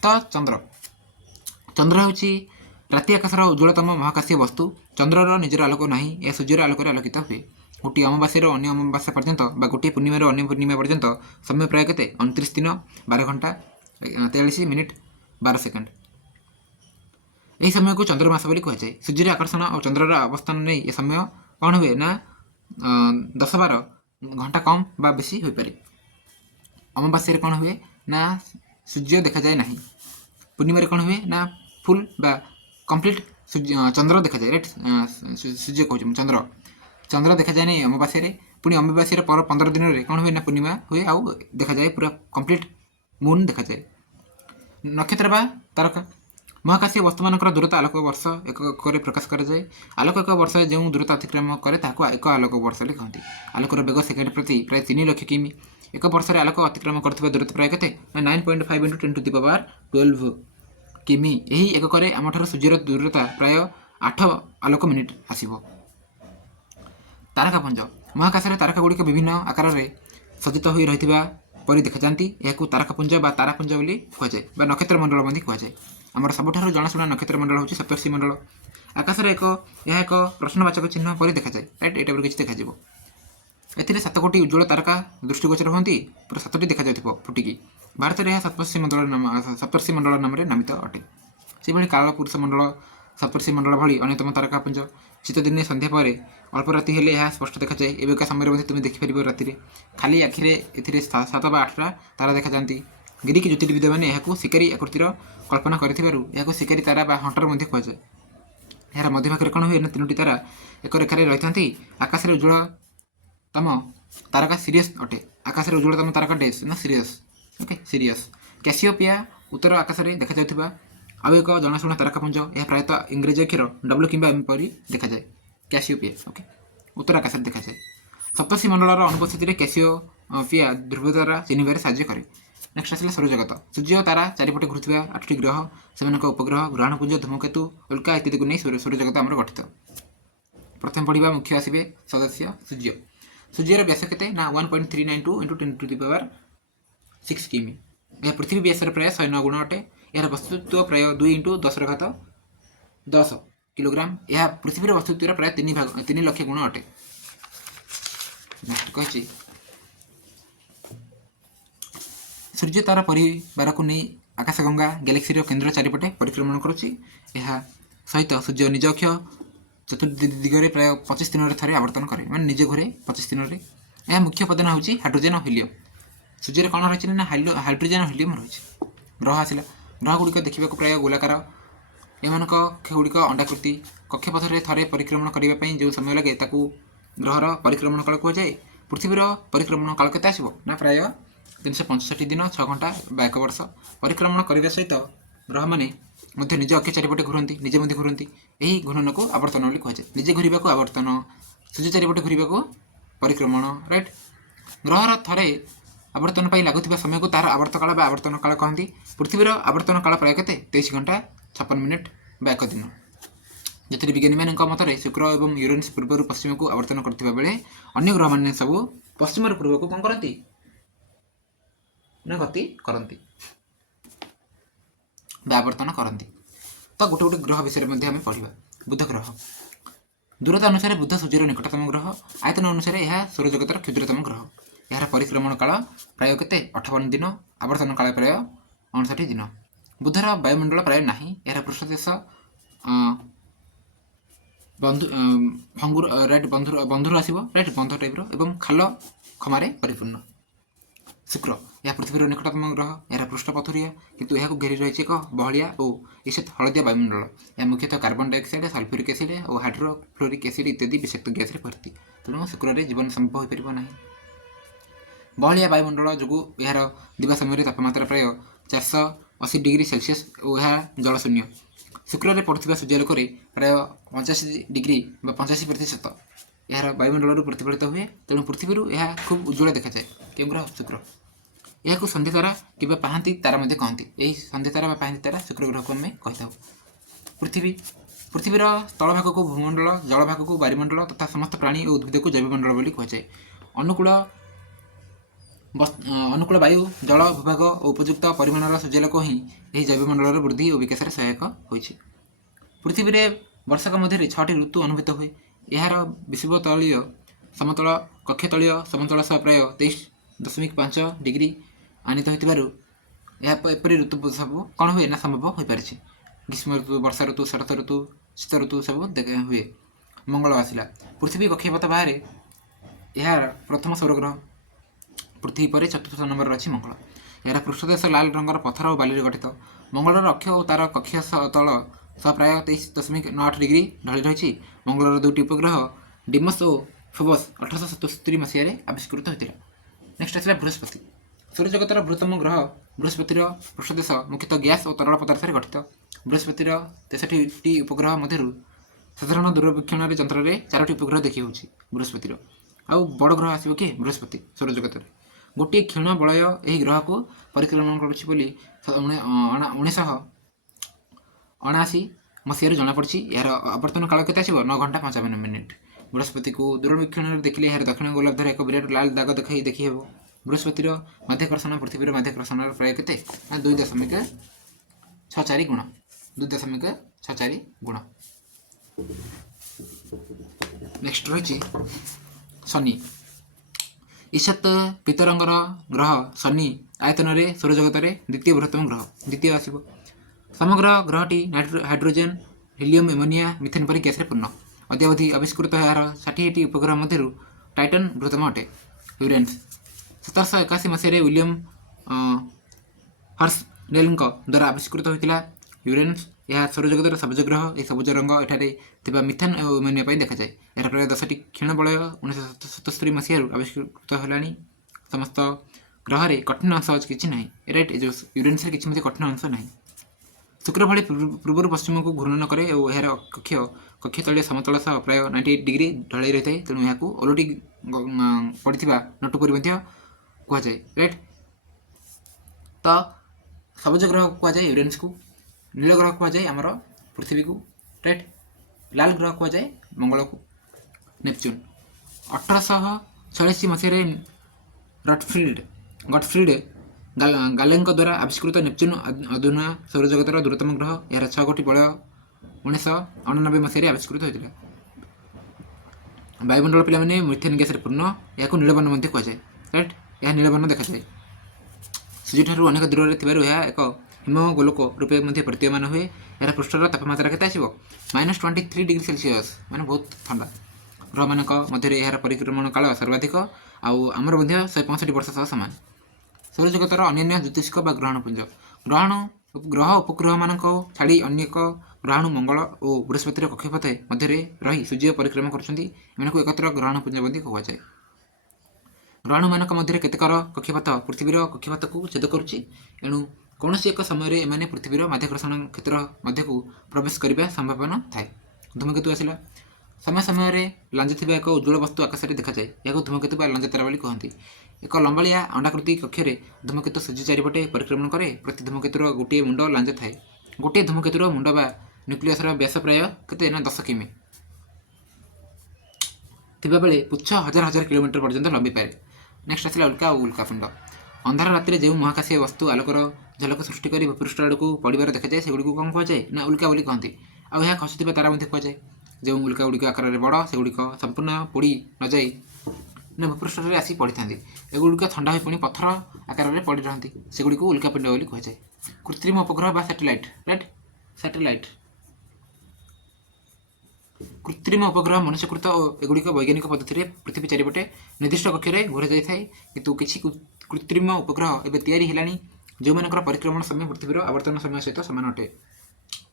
तो चंद्र चंद्र हूँ राति आकाशर उज्ज्वलतम महाकाशीय वस्तु चंद्रर निजर आलोक ना यह सूर्यर आलोक आलोकित हुए गोटे अमावास्या अन्य अमावास्या पर्यंत गोटे पूर्णिमार अन्य पूर्णिमा पर्यंत समय प्राय के 29 दिन 12 घंटा 43 मिनिट 12 सेकेंड यही समय को चंद्रमास बोली कहुए सूर्य आकर्षण और चंद्रर अवस्थान नहीं ये समय कौन हुए ना 10-12 घंटा कम बा बेसी हो पारे अमावास्या कौन हुए ना सूर्य देखा जाए ना पूर्णिमा कौन हुए ना फुल बा कंप्लीट चंद्र देखा जाए राइट सूर्य कहूँ चंद्र चंद्र देखा जाए नहीं अमावास्या पुणी अमावास्या पर 15 दिन में कौन हुए ना पूर्णिमा हुए आउ देखा जाए पूरा कंप्लीट मून देखा जाए नक्षत्र बा तारका महाकाशीय वस्तु मान दूरता आलोक वर्ष एक प्रकाश कराए आलोक एक वर्ष जो दूरता अतिक्रम करे एक आलोक वर्ष कहते आलोकर बेग सेकेंड प्रति प्राय 3 लाख किमी एक वर्ष आलोक अतिक्रम कर दूरता प्राय के 9.5 × 10⁻12 किमी यही एक आम सूर्यर दूरता प्राय 8 आलोक मिनिट आसव तारकापुंज महाकाश तारका गुड़िक विभिन्न आकार में सज्जित हो रही परी देखा जाती यह तारकापुंज बा तारापुंज बोली कहुए नक्षत्र मंडल कहुए आमर सबुठ जनाशुना नक्षत्र मंडल हूँ सप्तर्षि मंडल आकाश एक प्रश्नवाचक चिन्ह पर देखा जाए राइट ये टाइप किसी देखा ए 7 कोटी उज्ज्वल तारका दृष्टिगोचर होती पूरा 7टी देखा जाए फुटिकी भारत में यह सप्तर्षि मंडल नाम नामित अटे से काल पुरुष मंडल सप्तर्षि मंडल भली अन्यतम तारकापुंज शीत दिन संध्या पर अल्प राति हेले यह स्पष्ट देखा जाए एवं समय तुम देखिपर राति खाली आखिरे ए 7 बा 8टा तारा देखा जाती ग्रीक ज्योतिर्विद मैंने यहाँ शिकारी आकृतिर कल्पना कर शिकारी तारा बा हंटर कहुए यार मध्यभाग कौन हुए ना 3टी तारा एक रेखार रही था आकाश उज्ज्वलतम तारका सीरीयस अटे आकाश उज्ज्वलतम तारका डेस ना सीरीयस ओके सीरीयस कैसियोपिया उत्तर आकाश में देखा जाता आउ एक जनाशुना तारकापुंज यह प्रायतः इंग्रेज अक्षर W कि M परी देखा जाए कैसियोपिया ओके उत्तर आकाश देखा जाए सप्तर्षि मंडल अनुपस्थित कैसियोपिया ध्रुव तारा चिन्हबार साहाय्य करे नेक्स्ट आसला सौरजगत सूर्य तारा चारिपटे घुरुवा 8टी ग्रह से उपग्रह ग्रहणपुंज धूमकेतु उल्का इत्यादि को नहीं सौरजगत आम गठित प्रथम पढ़ा मुख्य आसवे सदस्य सूर्य सूर्यर व्यास के 1.392 × 10⁻6 किमी यह पृथ्वी व्यास प्राय 109 गुण अटे यार वस्तुत्व प्राय 2 × 10⁻⁴ 10 किलोग्राम। यह पृथ्वीर वस्तुत्वर प्राय 3 लक्ष गुण अटे। नेक्स्ट कही सूर्य तार परिवार को नहीं आकाशगंगा गैलेक्सी केन्द्र चारिपटे परिक्रमण करुच्ची। सहित सूर्य निज अक्ष चतुर्दिगरे प्राय 25 दिन थे आवर्तन करे, मैंने निज घरे 25 दिन में। यह मुख्य उपादान हूँ हाइड्रोजेन और हिलियम। सूर्य कौन रही ना हाइड्रोजेन और हिलियम रही। ग्रह आसला, ग्रह गुड़िक देखा प्राय गोलाकार। एमान गुड़िक अंडाकृति कक्षपथरे थे परिक्रमण करने जो समय लगे ग्रहर परिक्रमण काल कहुए। पृथ्वीर परिक्रमण काल के आसो ना प्राय 365 दिन 6 घंटा 1 वर्ष। परिक्रमण करने सहित ग्रह मैंने निज अक्ष चारिपटे घूरती, निजे घूरती। यही घूर्णन को आवर्तन बोली कहुए। निजे घूरने को आवर्तन, सूर्य चारिपटे घूरने को परिक्रमण। राइट, ग्रहर थे आवर्तन पर लगुवा समय को तार आवर्त काल आवर्तन काल कहती। पृथ्वीर आवर्तन काल प्राय के 23 घंटा 56 मिनिट 1 दिन। जो विज्ञानी मान मतरे शुक्र और यूरेनस पूर्व पश्चिम को आवर्तन करते बेले अन्य ग्रह मैंने सब पश्चिम पूर्व को कौन करती ना गति करती आवर्तन करती। तो गोटे गोटे ग्रह विषय में आम पढ़ा। बुध ग्रह दूरता अनुसार बुध सूर्यर निकटतम ग्रह, आयतन अनुसार यह सौरजगतर क्षुद्रतम ग्रह। यार परिक्रमण काल प्राय के 58 दिन, आवर्तन काल प्राय 59 दिन। बुधर वायुमंडल प्राय ना, यार पृष्ठदेश बंधुर आसो, राइट बंध टाइप्र और खाल खमारे परिपूर्ण। शुक्र यह पृथ्वीर निकटतम ग्रह, यार पृष्ठ पथुरिया किंतु यह घेरी रही एक बहलिया और ईषित हलदिया वायुमंडल। यह मुख्यतः कार्बन डाइऑक्साइड, सल्फ्यूरिक एसिड और हाइड्रोफ्लोरिक एसिड इत्यादि विषाक्त गैस भर्ती। तेणु शुक्र में जीवन संभव हो पार ना। बहलिया वायुमंडल जो यार दिवा समय तापमात्रा प्राय 480 डिग्री सेल्सियस और यह जलशून्य। शुक्र में पड़ुवा सूर्यालोक प्राय 85 डिग्री 85% यार वायुमंडल प्रतिफलित हुए। तेणु पृथ्वी यह खूब उज्ज्वल देखा जाए। क्यों ग्रह शुक्र यह संधि तारा कि पाहांती तारा कहती। यही संधि तारा पाहांती तारा शुक्र ग्रह को आम कही। पृथ्वीर स्थल भाग को भूमंडल, जल भाग को वायुमंडल तथा समस्त प्राणी और उद्भिद को जैवमंडल बोली कहुए। अनुकूल वायु, जल, भूभाग और उपयुक्त परिमाणर सूर्यालोक ही यह जैवमंडल वृद्धि और विकास में सहायक होइछि। पृथ्वी में वर्षक मध्य 6टी ऋतु अनुभूत हुए। यार विषुवतलीय समतल कक्षतलीय समतल सह प्राय 23.5 डिग्री आनीत होपरी ऋतु सब कौन हुए ना संभव हो पारे। ग्रीष्म ऋतु, वर्षा ऋतु, शरत ऋतु, शीत ऋतु सब हुए। मंगल आसला, पृथ्वी कक्षपथ बाहर यार प्रथम सौरग्रह। पृथ्वी पर 4th नंबर अच्छी मंगल। यार पृष्ठदेश लाल रंगर पत्थर और बाली गठित। मंगलर अक्ष और तार कक्ष तल सह प्राय 23.98 डिग्री ढली रही। मंगलर 2टी उपग्रह डिमस और फोबस 1877 मसीह आविष्कृत होता। नेक्स्ट आसला बृहस्पति। सौरजगतर बृहत्तम ग्रह बृहस्पतिर पृष्ठदेश मुख्यतः गैस और तरल पदार्थ गठित। बृहस्पतिर 63टी उपग्रह मध्य साधारण दूरवीक्षण यंत्र में 4टी उपग्रह देखी होची। बृहस्पतिर आउ बड़ ग्रह आसो कि बृहस्पति सौरजगत गोटे क्षीण बलय यह ग्रह को परिक्रमण करुच्ची 1979 मसीह जमापड़ी। यार आवर्तन काल के 9 घंटा 55 मिनिट। बृहस्पति को दूरवीक्षण देखिले यार दक्षिण गोलार्धर एक विराट लाल दाग देखी हे। बृहस्पतिर माध्याकर्षण पृथ्वीर माध्याकर्षण प्राय के 2.64 गुण 2.64 गुण। नेक्स्ट रही शनि। ईशात पीतरंगर ग्रह शनि आयतन में सौरजगत द्वितीय बृहत्तम ग्रह, द्वितीय आसो। समग्र ग्रहटी हाइड्रोजेन, हिलियम, एमोनिया, मिथेन परी गैस पूर्ण। अद्यावधि आविष्कृत यार 60टी उपग्रह मध्य टाइटन बृहत्तम अटे। यूरेनस 1781 मसीह विलियम हर्सनेल द्वारा आविष्कृत होता। यूरेनस यह सौरजगतर सबुज ग्रह। यह सबुज रंग एठारे मिथेन और एमोनिया देखा जाए। यार प्राय 10टी क्षीण बलय 1977 मसीह आविष्कृत होलानी। समस्त ग्रह में कठिन अंश किसी ना, राइट जो यूरेनस किसी कठिन अंश ना। शुक्र भली पूर्व पश्चिम को घूर्णन करे और यार कक्षतलीय समतल सह प्राय 98 डिग्री ढल रही है। तेणु यहाँ ओलटी पड़ा नटुपरी कहुए। राइट, तो सबुज ग्रह कहुए यूरेनस को, नील ग्रह कहुए आमर पृथ्वी को, राइट, लाल ग्रह कहुए मंगल को, नेपच्यून। 1846 मसीह गॉटफ्रीड गालेन द्वारा आविष्कृत नेपच्यून अधुना सौरजगतर दूरतम ग्रह। यार 6 गोटी बलय 1999 ମସିହାରେ ଆବିଷ୍କୃତ ହୋଇଥିଲା। ବାୟୁମଣ୍ଡଳ ପିଲାମାନେ ମିଥେନ୍ ଗ୍ୟାସରେ ପୂର୍ଣ୍ଣ, ଏହାକୁ ନୀଳବର୍ଣ୍ଣ ମଧ୍ୟ କୁହାଯାଏ। ରାଇଟ୍, ଏହା ନୀଳବର୍ଣ୍ଣ ଦେଖାଯାଏ। ସୂର୍ଯ୍ୟଠାରୁ ଅନେକ ଦୂରରେ ଥିବାରୁ ଏହା ଏକ ହିମ ଗୋଲକ ରୂପେ ମଧ୍ୟ ପ୍ରତୀୟମାନ ହୁଏ। ଏହାର ପୃଷ୍ଠର ତାପମାତ୍ରା କେତେ ଆସିବ? -23 ଡିଗ୍ରୀ ସେଲସିୟସ୍, ମାନେ ବହୁତ ଥଣ୍ଡା। ଗ୍ରହମାନଙ୍କ ମଧ୍ୟରେ ଏହାର ପରିକ୍ରମଣ କାଳ ସର୍ବାଧିକ, ଆଉ ଆମର ମଧ୍ୟ 165 ବର୍ଷ ସହ ସମାନ। ସୌରଜଗତର ଅନ୍ୟାନ୍ୟ ଜ୍ୟୋତିଷ୍କ ବା ଗ୍ରହାଣୁପୁଞ୍ଜ। ଗ୍ରହ ଉପଗ୍ରହମାନଙ୍କ ଛାଡ଼ି ଅନେକ ଗ୍ରହାଣୁ ମଙ୍ଗଳ ଓ ବୃହସ୍ପତିର କକ୍ଷପଥ ମଧ୍ୟରେ ରହି ସୂର୍ଯ୍ୟ ପରିକ୍ରମା କରୁଛନ୍ତି। ଏମାନଙ୍କୁ ଏକତ୍ର ଗ୍ରହାଣୁପୁଞ୍ଜ ମଧ୍ୟ କୁହାଯାଏ। ଗ୍ରହାଣୁମାନଙ୍କ ମଧ୍ୟରେ କେତେକର କକ୍ଷପଥ ପୃଥିବୀର କକ୍ଷପଥକୁ ଛେଦ କରୁଛି, ଏଣୁ କୌଣସି ଏକ ସମୟରେ ଏମାନେ ପୃଥିବୀର ମାଧ୍ୟାକର୍ଷଣ କ୍ଷେତ୍ର ମଧ୍ୟକୁ ପ୍ରବେଶ କରିବା ସମ୍ଭାବନା ଥାଏ। ଧୂମକେତୁ ଆସିଲା। ସମୟ ସମୟରେ ଲାଞ୍ଜ ଥିବା ଏକ ଉଜ୍ଜ୍ୱଳ ବସ୍ତୁ ଆକାଶରେ ଦେଖାଯାଏ। ଏହାକୁ ଧୂମକେତୁ ବା ଲାଞ୍ଜ ତାରା ବୋଲି କହନ୍ତି। ଏକ ଲମ୍ବାଳିଆ ଅଣ୍ଡାକୃତି କକ୍ଷରେ ଧୂମକେତୁ ସୂର୍ଯ୍ୟ ଚାରିପଟେ ପରିକ୍ରମଣ କରେ। ପ୍ରତି ଧୂମକେତୁର ଗୋଟିଏ ମୁଣ୍ଡ ଲାଞ୍ଜ ଥାଏ। ଗୋଟିଏ ଧୂମକେତୁର ମୁଣ୍ଡ ବା ନ୍ୟୁକ୍ଲିୟସର ବ୍ୟାସ ପ୍ରାୟ କେତେ ନା 10 କିମି ଥିବାବେଳେ ପୁଚ୍ଛ ହଜାର ହଜାର କିଲୋମିଟର ପର୍ଯ୍ୟନ୍ତ ଲମ୍ବିପାରେ। ନେକ୍ସଟ ଆସିଲା ଉଲ୍କା ଓ ଉଲ୍କାପିଣ୍ଡ। ଅନ୍ଧାର ରାତିରେ ଯେଉଁ ମହାକାଶୀୟ ବସ୍ତୁ ଆଲୋକର ଝଲକ ସୃଷ୍ଟି କରି ଭୂପୃଷ୍ଠ ଆଡ଼କୁ ପଡ଼ିବାର ଦେଖାଯାଏ, ସେଗୁଡ଼ିକୁ କ'ଣ କୁହାଯାଏ? ନା ଉଲ୍କା ବୋଲି କହନ୍ତି। ଆଉ ଏହା ଖସୁଥିବା ତାରା ମଧ୍ୟ କୁହାଯାଏ। ଯେଉଁ ଉଲ୍କା ଗୁଡ଼ିକ ଆକାରରେ ବଡ଼, ସେଗୁଡ଼ିକ ସମ୍ପୂର୍ଣ୍ଣ ପୋଡ଼ି ନଯାଇ ନା ଭୂପୃଷ୍ଠରେ ଆସି ପଡ଼ିଥାନ୍ତି। ଏଗୁଡ଼ିକ ଥଣ୍ଡା ହୋଇ ପୁଣି ପଥର ଆକାରରେ ପଡ଼ି ରହନ୍ତି। ସେଗୁଡ଼ିକୁ ଉଲ୍କାପିଣ୍ଡ ବୋଲି କୁହାଯାଏ। କୃତ୍ରିମ ଉପଗ୍ରହ ବା ସ୍ୟାଟେଲାଇଟ୍। Right, satellite. କୃତ୍ରିମ ଉପଗ୍ରହ ମନୁଷ୍ୟକୃତ ଓ ଏଗୁଡ଼ିକ ବୈଜ୍ଞାନିକ ପଦ୍ଧତିରେ ପୃଥିବୀ ଚାରିପଟେ ନିର୍ଦ୍ଦିଷ୍ଟ କକ୍ଷରେ ଘୁରାଯାଇଥାଏ। କିନ୍ତୁ କିଛି କୃତ୍ରିମ ଉପଗ୍ରହ ଏବେ ତିଆରି ହେଲାଣି, ଯେଉଁମାନଙ୍କର ପରିକ୍ରମଣ ସମୟ ପୃଥିବୀର ଆବର୍ତ୍ତନ ସମୟ ସହିତ ସମାନ ଅଟେ।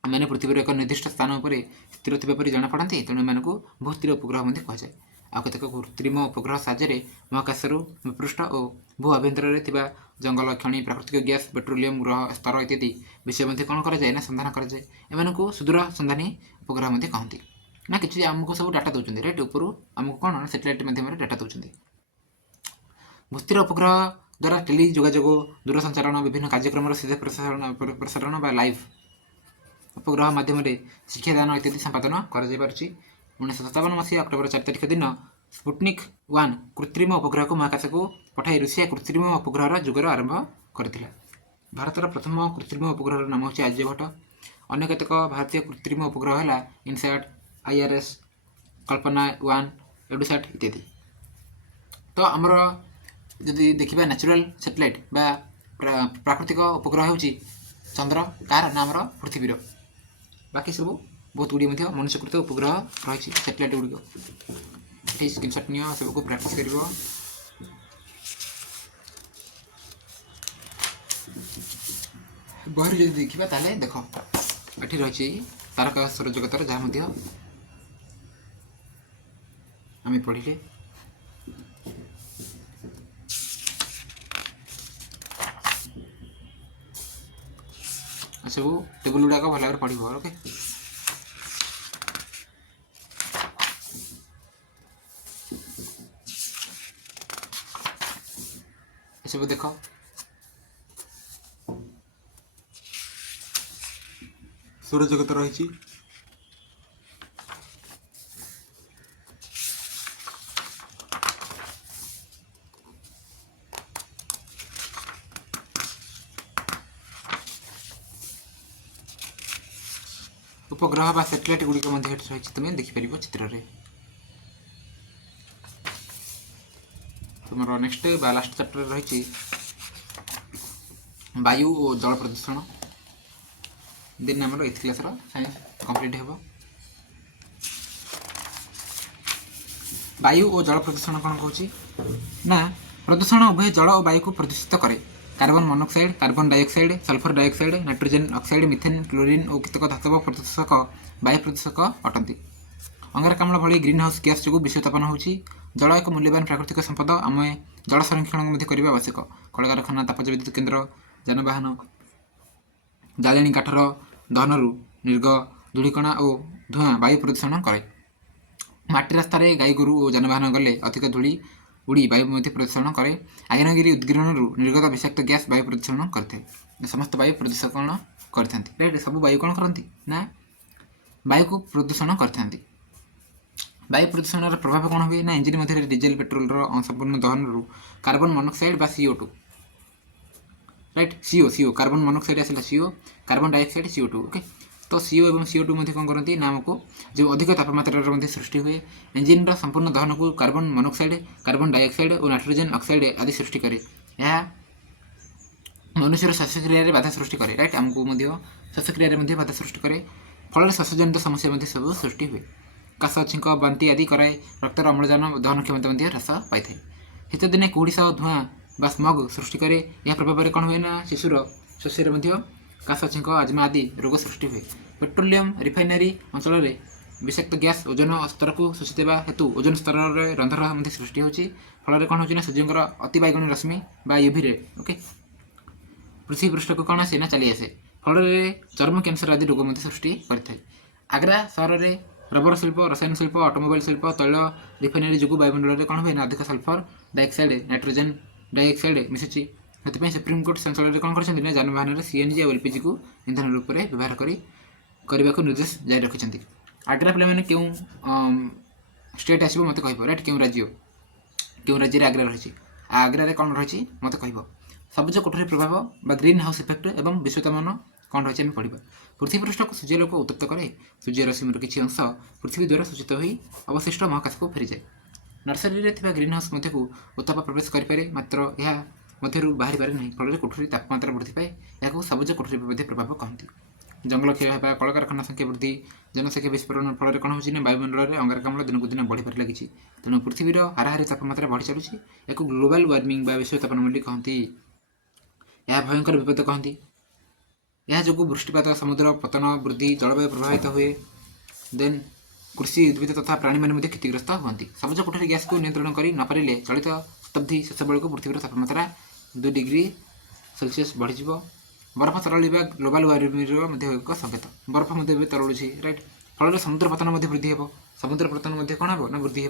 ଏମାନେ ପୃଥିବୀର ଏକ ନିର୍ଦ୍ଦିଷ୍ଟ ସ୍ଥାନ ଉପରେ ସ୍ଥିର ଥିବା ପରି ଜଣାପଡ଼ନ୍ତି, ତେଣୁ ଏମାନଙ୍କୁ ଭୂସ୍ଥିର ଉପଗ୍ରହ ମଧ୍ୟ କୁହାଯାଏ। ଆଉ କେତେକ କୃତ୍ରିମ ଉପଗ୍ରହ ସାହାଯ୍ୟରେ ମହାକାଶରୁ ଭୂପୃଷ୍ଠ ଓ ଭୂ ଆଭ୍ୟନ୍ତରରେ ଥିବା ଜଙ୍ଗଲ, ଖଣି, ପ୍ରାକୃତିକ ଗ୍ୟାସ୍, ପେଟ୍ରୋଲିୟମ ଗ୍ରହ ସ୍ତର ଇତ୍ୟାଦି ବିଷୟ ମଧ୍ୟ କ'ଣ କରାଯାଏ? ନା ସନ୍ଧାନ କରାଯାଏ। ଏମାନଙ୍କୁ ସୁଦୂର ସନ୍ଧାନୀ ଉପଗ୍ରହ ମଧ୍ୟ କହନ୍ତି। ନା କିଛି ଆମକୁ ସବୁ ଡାଟା ଦେଉଛନ୍ତି। ରାଇଟ୍, ଉପରୁ ଆମକୁ କ'ଣ ସାଟେଲାଇଟ୍ ମାଧ୍ୟମରେ ଡାଟା ଦେଉଛନ୍ତି। ଭୂସ୍ଥିର ଉପଗ୍ରହ ଦ୍ୱାରା ଟେଲି ଯୋଗାଯୋଗ, ଦୂରସଞ୍ଚାରଣ, ବିଭିନ୍ନ କାର୍ଯ୍ୟକ୍ରମର ସିଧା ପ୍ରସାରଣ ବା ଲାଇଭ୍ ଉପଗ୍ରହ ମାଧ୍ୟମରେ ଶିକ୍ଷାଦାନ ଇତ୍ୟାଦି ସମ୍ପାଦନ କରାଯାଇପାରୁଛି। 1957 ମସିହା ଅକ୍ଟୋବର 4 ତାରିଖ ଦିନ ସ୍ପୁଟନିକ୍ 1 କୃତ୍ରିମ ଉପଗ୍ରହକୁ ମହାକାଶକୁ ପଠାଇ ରୁଷିଆ କୃତ୍ରିମ ଉପଗ୍ରହର ଯୁଗର ଆରମ୍ଭ କରିଥିଲା। ଭାରତର ପ୍ରଥମ କୃତ୍ରିମ ଉପଗ୍ରହର ନାମ ହେଉଛି ଆର୍ଯ୍ୟଭଟ୍ଟ। ଅନ୍ୟ କେତେକ ଭାରତୀୟ କୃତ୍ରିମ ଉପଗ୍ରହ ହେଲା ଇନସାଟ୍, IRS, କଳ୍ପନା 1, ଏଡୁସାଟ୍ ଇତ୍ୟାଦି। ତ ଆମର ଯଦି ଦେଖିବା ନ୍ୟାଚୁରାଲ ସାଟେଲାଇଟ୍ ବା ପ୍ରାକୃତିକ ଉପଗ୍ରହ ହେଉଛି ଚନ୍ଦ୍ର, କାହାର ନା ଆମର ପୃଥିବୀର। ବାକି ସବୁ ବହୁତ ଗୁଡ଼ିଏ ମଧ୍ୟ ମନୁଷ୍ୟକୃତ ଉପଗ୍ରହ ରହିଛି ସାଟେଲାଇଟ୍ ଗୁଡ଼ିକ। ଏଠି ସ୍କ୍ରିନଶଟ୍ ନିଅ, ସବୁକୁ ପ୍ରାକ୍ଟିସ୍ କରିବ। ବହିରୁ ଯଦି ଦେଖିବା ତାହେଲେ ଦେଖ, ଏଠି ରହିଛି ତାରକା ସୌରଜଗତର, ଯାହା ମଧ୍ୟ ଆମେ ପଢ଼ିଲେ। ସବୁ ଟେବୁଲ ଗୁଡ଼ାକ ଭଲ ଭାବରେ ପଢ଼ିବ। ଓକେ, ଏସବୁ ଦେଖ। ସୌରଜଗତ ରହିଛି। ଉପଗ୍ରହ ବା ସାଟେଲାଇଟ୍ ଗୁଡ଼ିକ ମଧ୍ୟ ଏଠି ରହିଛି, ତୁମେ ଦେଖିପାରିବ ଚିତ୍ରରେ। ତୁମର ନେକ୍ସଟ ବା ଲାଷ୍ଟ ଚାପ୍ଟର ରହିଛି ବାୟୁ ଓ ଜଳ ପ୍ରଦୂଷଣ। ଦେନ୍ ଆମର ଏଇଥ୍ କ୍ଲାସ୍ର ସାଇନ୍ସ କମ୍ପ୍ଲିଟ୍ ହେବ। ବାୟୁ ଓ ଜଳ ପ୍ରଦୂଷଣ କ'ଣ କହୁଛି? ନା ପ୍ରଦୂଷଣ ଉଭୟ ଜଳ ଓ ବାୟୁକୁ ପ୍ରଦୂଷିତ କରେ। Carbon monoxide, carbon dioxide, sulphur dioxide, nitrogen oxide, methane, chlorine ଓ କେତେକ ଧାତବ ପ୍ରଦୂଷକ ବାୟୁ ପ୍ରଦୂଷକ ଅଟନ୍ତି। ଅଙ୍ଗାରକାମ୍ଳ ଭଳି ଗ୍ରୀନ୍ ହାଉସ୍ ଗ୍ୟାସ୍ ଯୋଗୁଁ ବିଶ୍ୱତାପନ ହେଉଛି। ଜଳ ଏକ ମୂଲ୍ୟବାନ ପ୍ରାକୃତିକ ସମ୍ପଦ। ଆମେ ଜଳ ସଂରକ୍ଷଣ ମଧ୍ୟ କରିବା ଆବଶ୍ୟକ। କଳକାରଖାନା, ତାପଜ ବିଦ୍ୟୁତ୍ କେନ୍ଦ୍ର, ଯାନବାହନ, ଜାଳେଣୀ କାଠର ଦହନରୁ ନିର୍ଗ ଧୂଳିକଣା ଓ ଧୂଆଁ ବାୟୁ ପ୍ରଦୂଷଣ କରେ। ମାଟି ରାସ୍ତାରେ ଗାଈ ଗୋରୁ ଓ ଯାନବାହନ ଗଲେ ଅଧିକ ଧୂଳି ଉଡ଼ି ବାୟୁ ମଧ୍ୟ ପ୍ରଦୂଷଣ କରେ। ଆଗ୍ନେୟଗିରି ଉଦ୍ଗୀରଣରୁ ନିର୍ଗତ ବିଷାକ୍ତ ଗ୍ୟାସ୍ ବାୟୁ ପ୍ରଦୂଷଣ କରିଥାଏ। ସମସ୍ତ ବାୟୁ ପ୍ରଦୂଷଣ କରିଥାନ୍ତି। ରାଇଟ୍, ସବୁ ବାୟୁ କ'ଣ କରନ୍ତି? ନା ବାୟୁକୁ ପ୍ରଦୂଷଣ କରିଥାନ୍ତି। ବାୟୁ ପ୍ରଦୂଷଣର ପ୍ରଭାବ କ'ଣ ହୁଏ? ନା ଇଞ୍ଜିନ୍ ମଧ୍ୟରେ ଡିଜେଲ ପେଟ୍ରୋଲର ଅସମ୍ପୂର୍ଣ୍ଣ ଦହନରୁ କାର୍ବନ ମନୋକ୍ସାଇଡ୍ ବା CO2, right, CO carbon monoxide ଆସିଲା CO, carbon dioxide CO2। Okay, तो CO और CO2 मध्य कौन करती ना आमको जो अधिक तापमात्रा मध्य सृष्टि हुए इंजिन संपूर्ण दहन को कार्बन मोनोक्साइड कार्बन डाइऑक्साइड और नाइट्रोजन ऑक्साइड आदि सृष्टि करे यह मनुष्यर श्वासक्रिय बाधा सृष्टि करे राइट आमको श्वासक्रिय बाधा सृष्टि करे फल श्वासजनित समस्या सब सृष्टि हुए काश छींक बांति आदि कराए रक्तर अम्लजान दहन क्षमता ह्रास पाई शीत दिने कुहुड़ी सह धूआं बा स्मग सृष्टि करे यह प्रभाव कौन हुए ना शिशुर शस्यर काश छींक आजमा आदि रोग सृष्टि हुए पेट्रोलियम रिफाइनारी अंचल विषाक्त गैस ओजन स्तर को शोषित हेतु ओजन स्तर में रंध्र सृष्टि होती फल कौन हो सूर्यर अति बैगणी रश्मि बा यूवी रे ओके पृथ्वी पृष्ठ को कौन आसे ना चली आसे फल चर्म कैंसर आदि रोग सृष्टि करते आग्रा सहर में रबर शिल्प रसायन शिल्प ऑटोमोबाइल शिल्प तैल रिफाइनारी जो वायुमंडल में कौन हुए ना अधिक सल्फर डाइऑक्साइड नाइट्रोजन डाइऑक्साइड मिशुची से सुप्रीमकोर्ट अंचल कौन कर जानवाहन में CNG और LPG को इंधन रूप में व्यवहार करने को निर्देश जारी रखिंट आग्रा पे क्यों स्टेट आसो मत कह राइट क्यों राज्य आग्रा रही आग्रा कौन रही मत कह सबुज कोठरी प्रभाव बा ग्रीन हाउस इफेक्ट एवं विश्वतापन कौन रही आम पढ़ा पृथ्वी पृष्ठ को सूर्यलोक उत्तप्त करे सूर्य रश्मिर किसी अंश पृथ्वी द्वारा सूचित हो अवशिष्ट महाकाश को फेरी जाए नर्सरी में ग्रीन हाउस मध्य को उत्ताप प्रवेश करें मात्र यह मध्य बाहरी पारे नहीं फल कोठरी तापमात्रा वृद्धि पाए यह सबुज कोठरी प्रभाव कहते जंगल क्षय होगा कलकारखाना संख्या वृद्धि जनसंख्या विस्फोरण फल कौन हो वायुमंडल में अंगारकाम्ल दिन को दिन बढ़ी लगी तेणु पृथ्वीर हाराहारी तापमात्रा बढ़ी चलुची या ग्लोबल वार्मिंग बा विश्वतापन बोली कहती यह भयंकर विपद कहती यह जो वृष्टिपात समुद्र पतन वृद्धि जलवायु प्रभावित हुए देन कृषि उद्भिद तथा प्राणी मैंने क्षतिग्रस्त होती सबुज कोठरी गैस को नियंत्रण कर नपारे चलित शताब्दी शेष बेलू पृथ्वीर तापमात्रा 2 डिग्री सेल्सियस बढ़ी बरफ तरल ग्लोबल वार्मिंग एक संकेत बरफ तरलुँ राइट फल समुद्र पतन वृद्धि हे समुद्र पतन कौन हे ना वृद्धि हे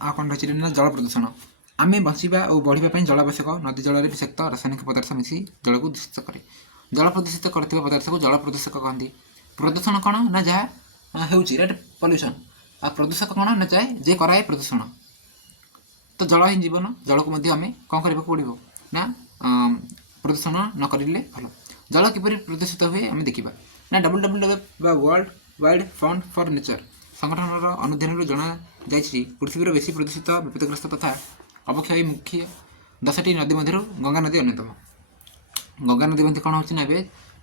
आ कौन रही ना जल प्रदूषण आम बचा और बढ़ापी जल आवश्यक नदी जल विषाक्त रासायनिक पदार्थ मिसी जल को दूषित करे जल प्रदूषित कर पदार्थ को जल प्रदूषक कहती प्रदूषण कौन ना जहाँ होट पल्यूसन आ प्रदूषक कौन ना चाहे जे कराए प्रदूषण तो जल ही जीवन जल को आम कौन करने पड़ो ना प्रदूषण न करें भल जल किपर प्रदूषित हुए आम देखा ना WWF world wide fund for nature संगठन अनुधान जना जाइए पृथ्वीर बेसी प्रदूषित विपदग्रस्त तथा अवक्षय मुख्य 10टी नदी मध्य गंगा नदी अन्यतम गंगा नदी मध्य कौन हो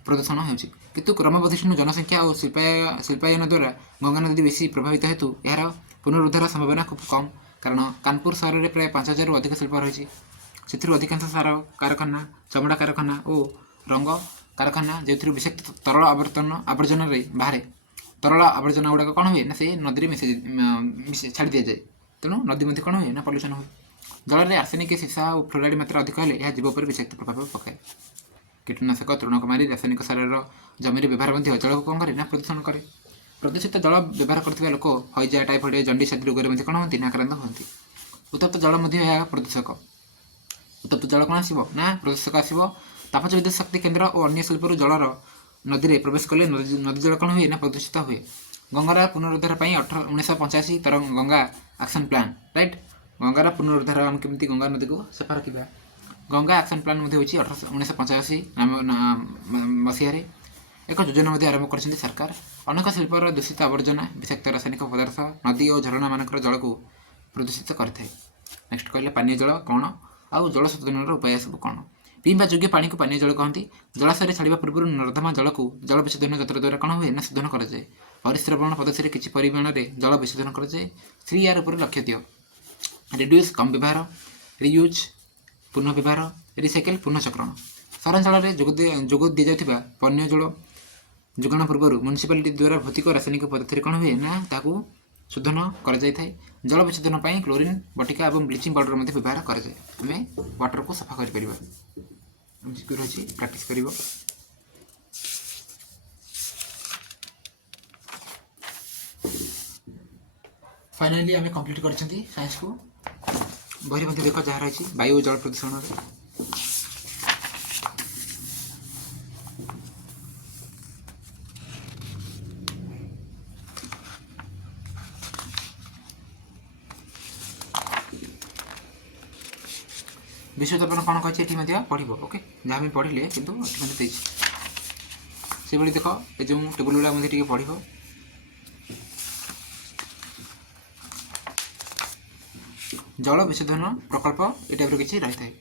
प्रदूषण होतु क्रमवर्धिष्णु जनसंख्या और शिल्पायन द्वारा गंगा नदी बेसी प्रभावित हेतु यार पुनरुद्धार संभावना खूब कम कारण कानपुर सहर में प्राय 5000 अधिक शिल्प रही अधिकांश सार कारखाना चमड़ा कारखाना और रंग कारखाना जो विषाक्त तरल आवर्जन बाहर तरल आवर्जना गुड़ाक कौन हुए ना से नदी में छाड़ दि जाए तेणु नदी मध्य कौन हुए ना पल्यूसन हुए जल में आर्सेनिक सीसा और फ्लोराइड मात्रा अधिक है यह जीव पर विषाक्त प्रभाव पकाए कीटनाशक तृणकुमारी रासायनिक सार जमी व्यवहार जल को कौन करे ना प्रदूषण करे प्रदूषित जल व्यवहार करथिबा लोक हईजा टाइफॉइड जंडिस आदि रोग कौन होती आक्रांत होती उत्तप्त जल प्रदूषक उत्तप्त जल कौन आसो ना प्रदूषक आसो तापज विद्युत शक्ति केन्द्र और अन्य शिल्प जलर नदी में प्रवेश कले नदी जल कौन हुए ना प्रदूषित हुए गंगार पुनरुद्धार 1985 तर गंगा एक्शन प्लान राइट गंगार पुनरुद्धार आम केमी गंगा नदी को सफा रखा गंगा एक्शन प्लान हो 1985 मसीह एक योजना आरंभ कर सरकार अनेक शिल्पर दूषित आवर्जना विषाक्त रासायनिक पदार्थ नदी और झरणा मानकर जल को प्रदूषित करते नेक्स्ट कहले पानीय जल कौन आउ जल शोधन उपाय सब कौन पीवा योग्य पानी को पानीय जल कहती जलाशय छाड़ा पूर्व नर्दमा जल को जल विशोधन यंत्र द्वारा कौन हुए ना शोधन कराए परिस्रवण पद्धति किसी परिमाण में जल विशोधन कराए श्री यार उपर लक्ष्य दियो रिड्यूस कम व्यवहार रियूज पुनः व्यवहार रिसाइकेल पुनः चक्रण सहरांचल जोग दी जाता पानीय जल जोगाण पूर्व म्यूनिसिपालिटी द्वारा भौतिक रासायनिक पद्धति कौन हुए ना ताकू शोधन कर जल विशोधन पर क्लोरीन बटिका और ब्लीचिंग पाउडर व्यवहार कराए आम वाटर को सफा कर रही प्राक्ट कर फाइनाली आम कंप्लीट कर साइंस को बही देख जहाँ रही वायु और जल प्रदूषण विश्वदर्पण कौन कही ये पढ़ ओके जहाँ भी पढ़ले कि देती से देख ये जो टेबुल गुड़ा टे पढ़ जल विशोधन प्रकल्प ये टाइप किसी रही है।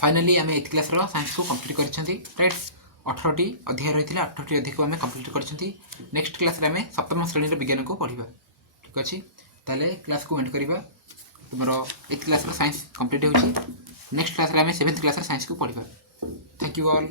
फाइनाली आम 8th क्लास साइंस को कंप्लीट कर राइट 18टी अध्याय रही है 18टी अध्याय को आम कंप्लीट कर नेक्स्ट क्लास आम सप्तम श्रेणी विज्ञान को पढ़ा ठीक अच्छे ताले क्लास को एंड करवा तुम 8th क्लास साइंस कंप्लीट हो नेक्स्ट क्लास आम 7th क्लास साइंस को पढ़ा। Thank you all.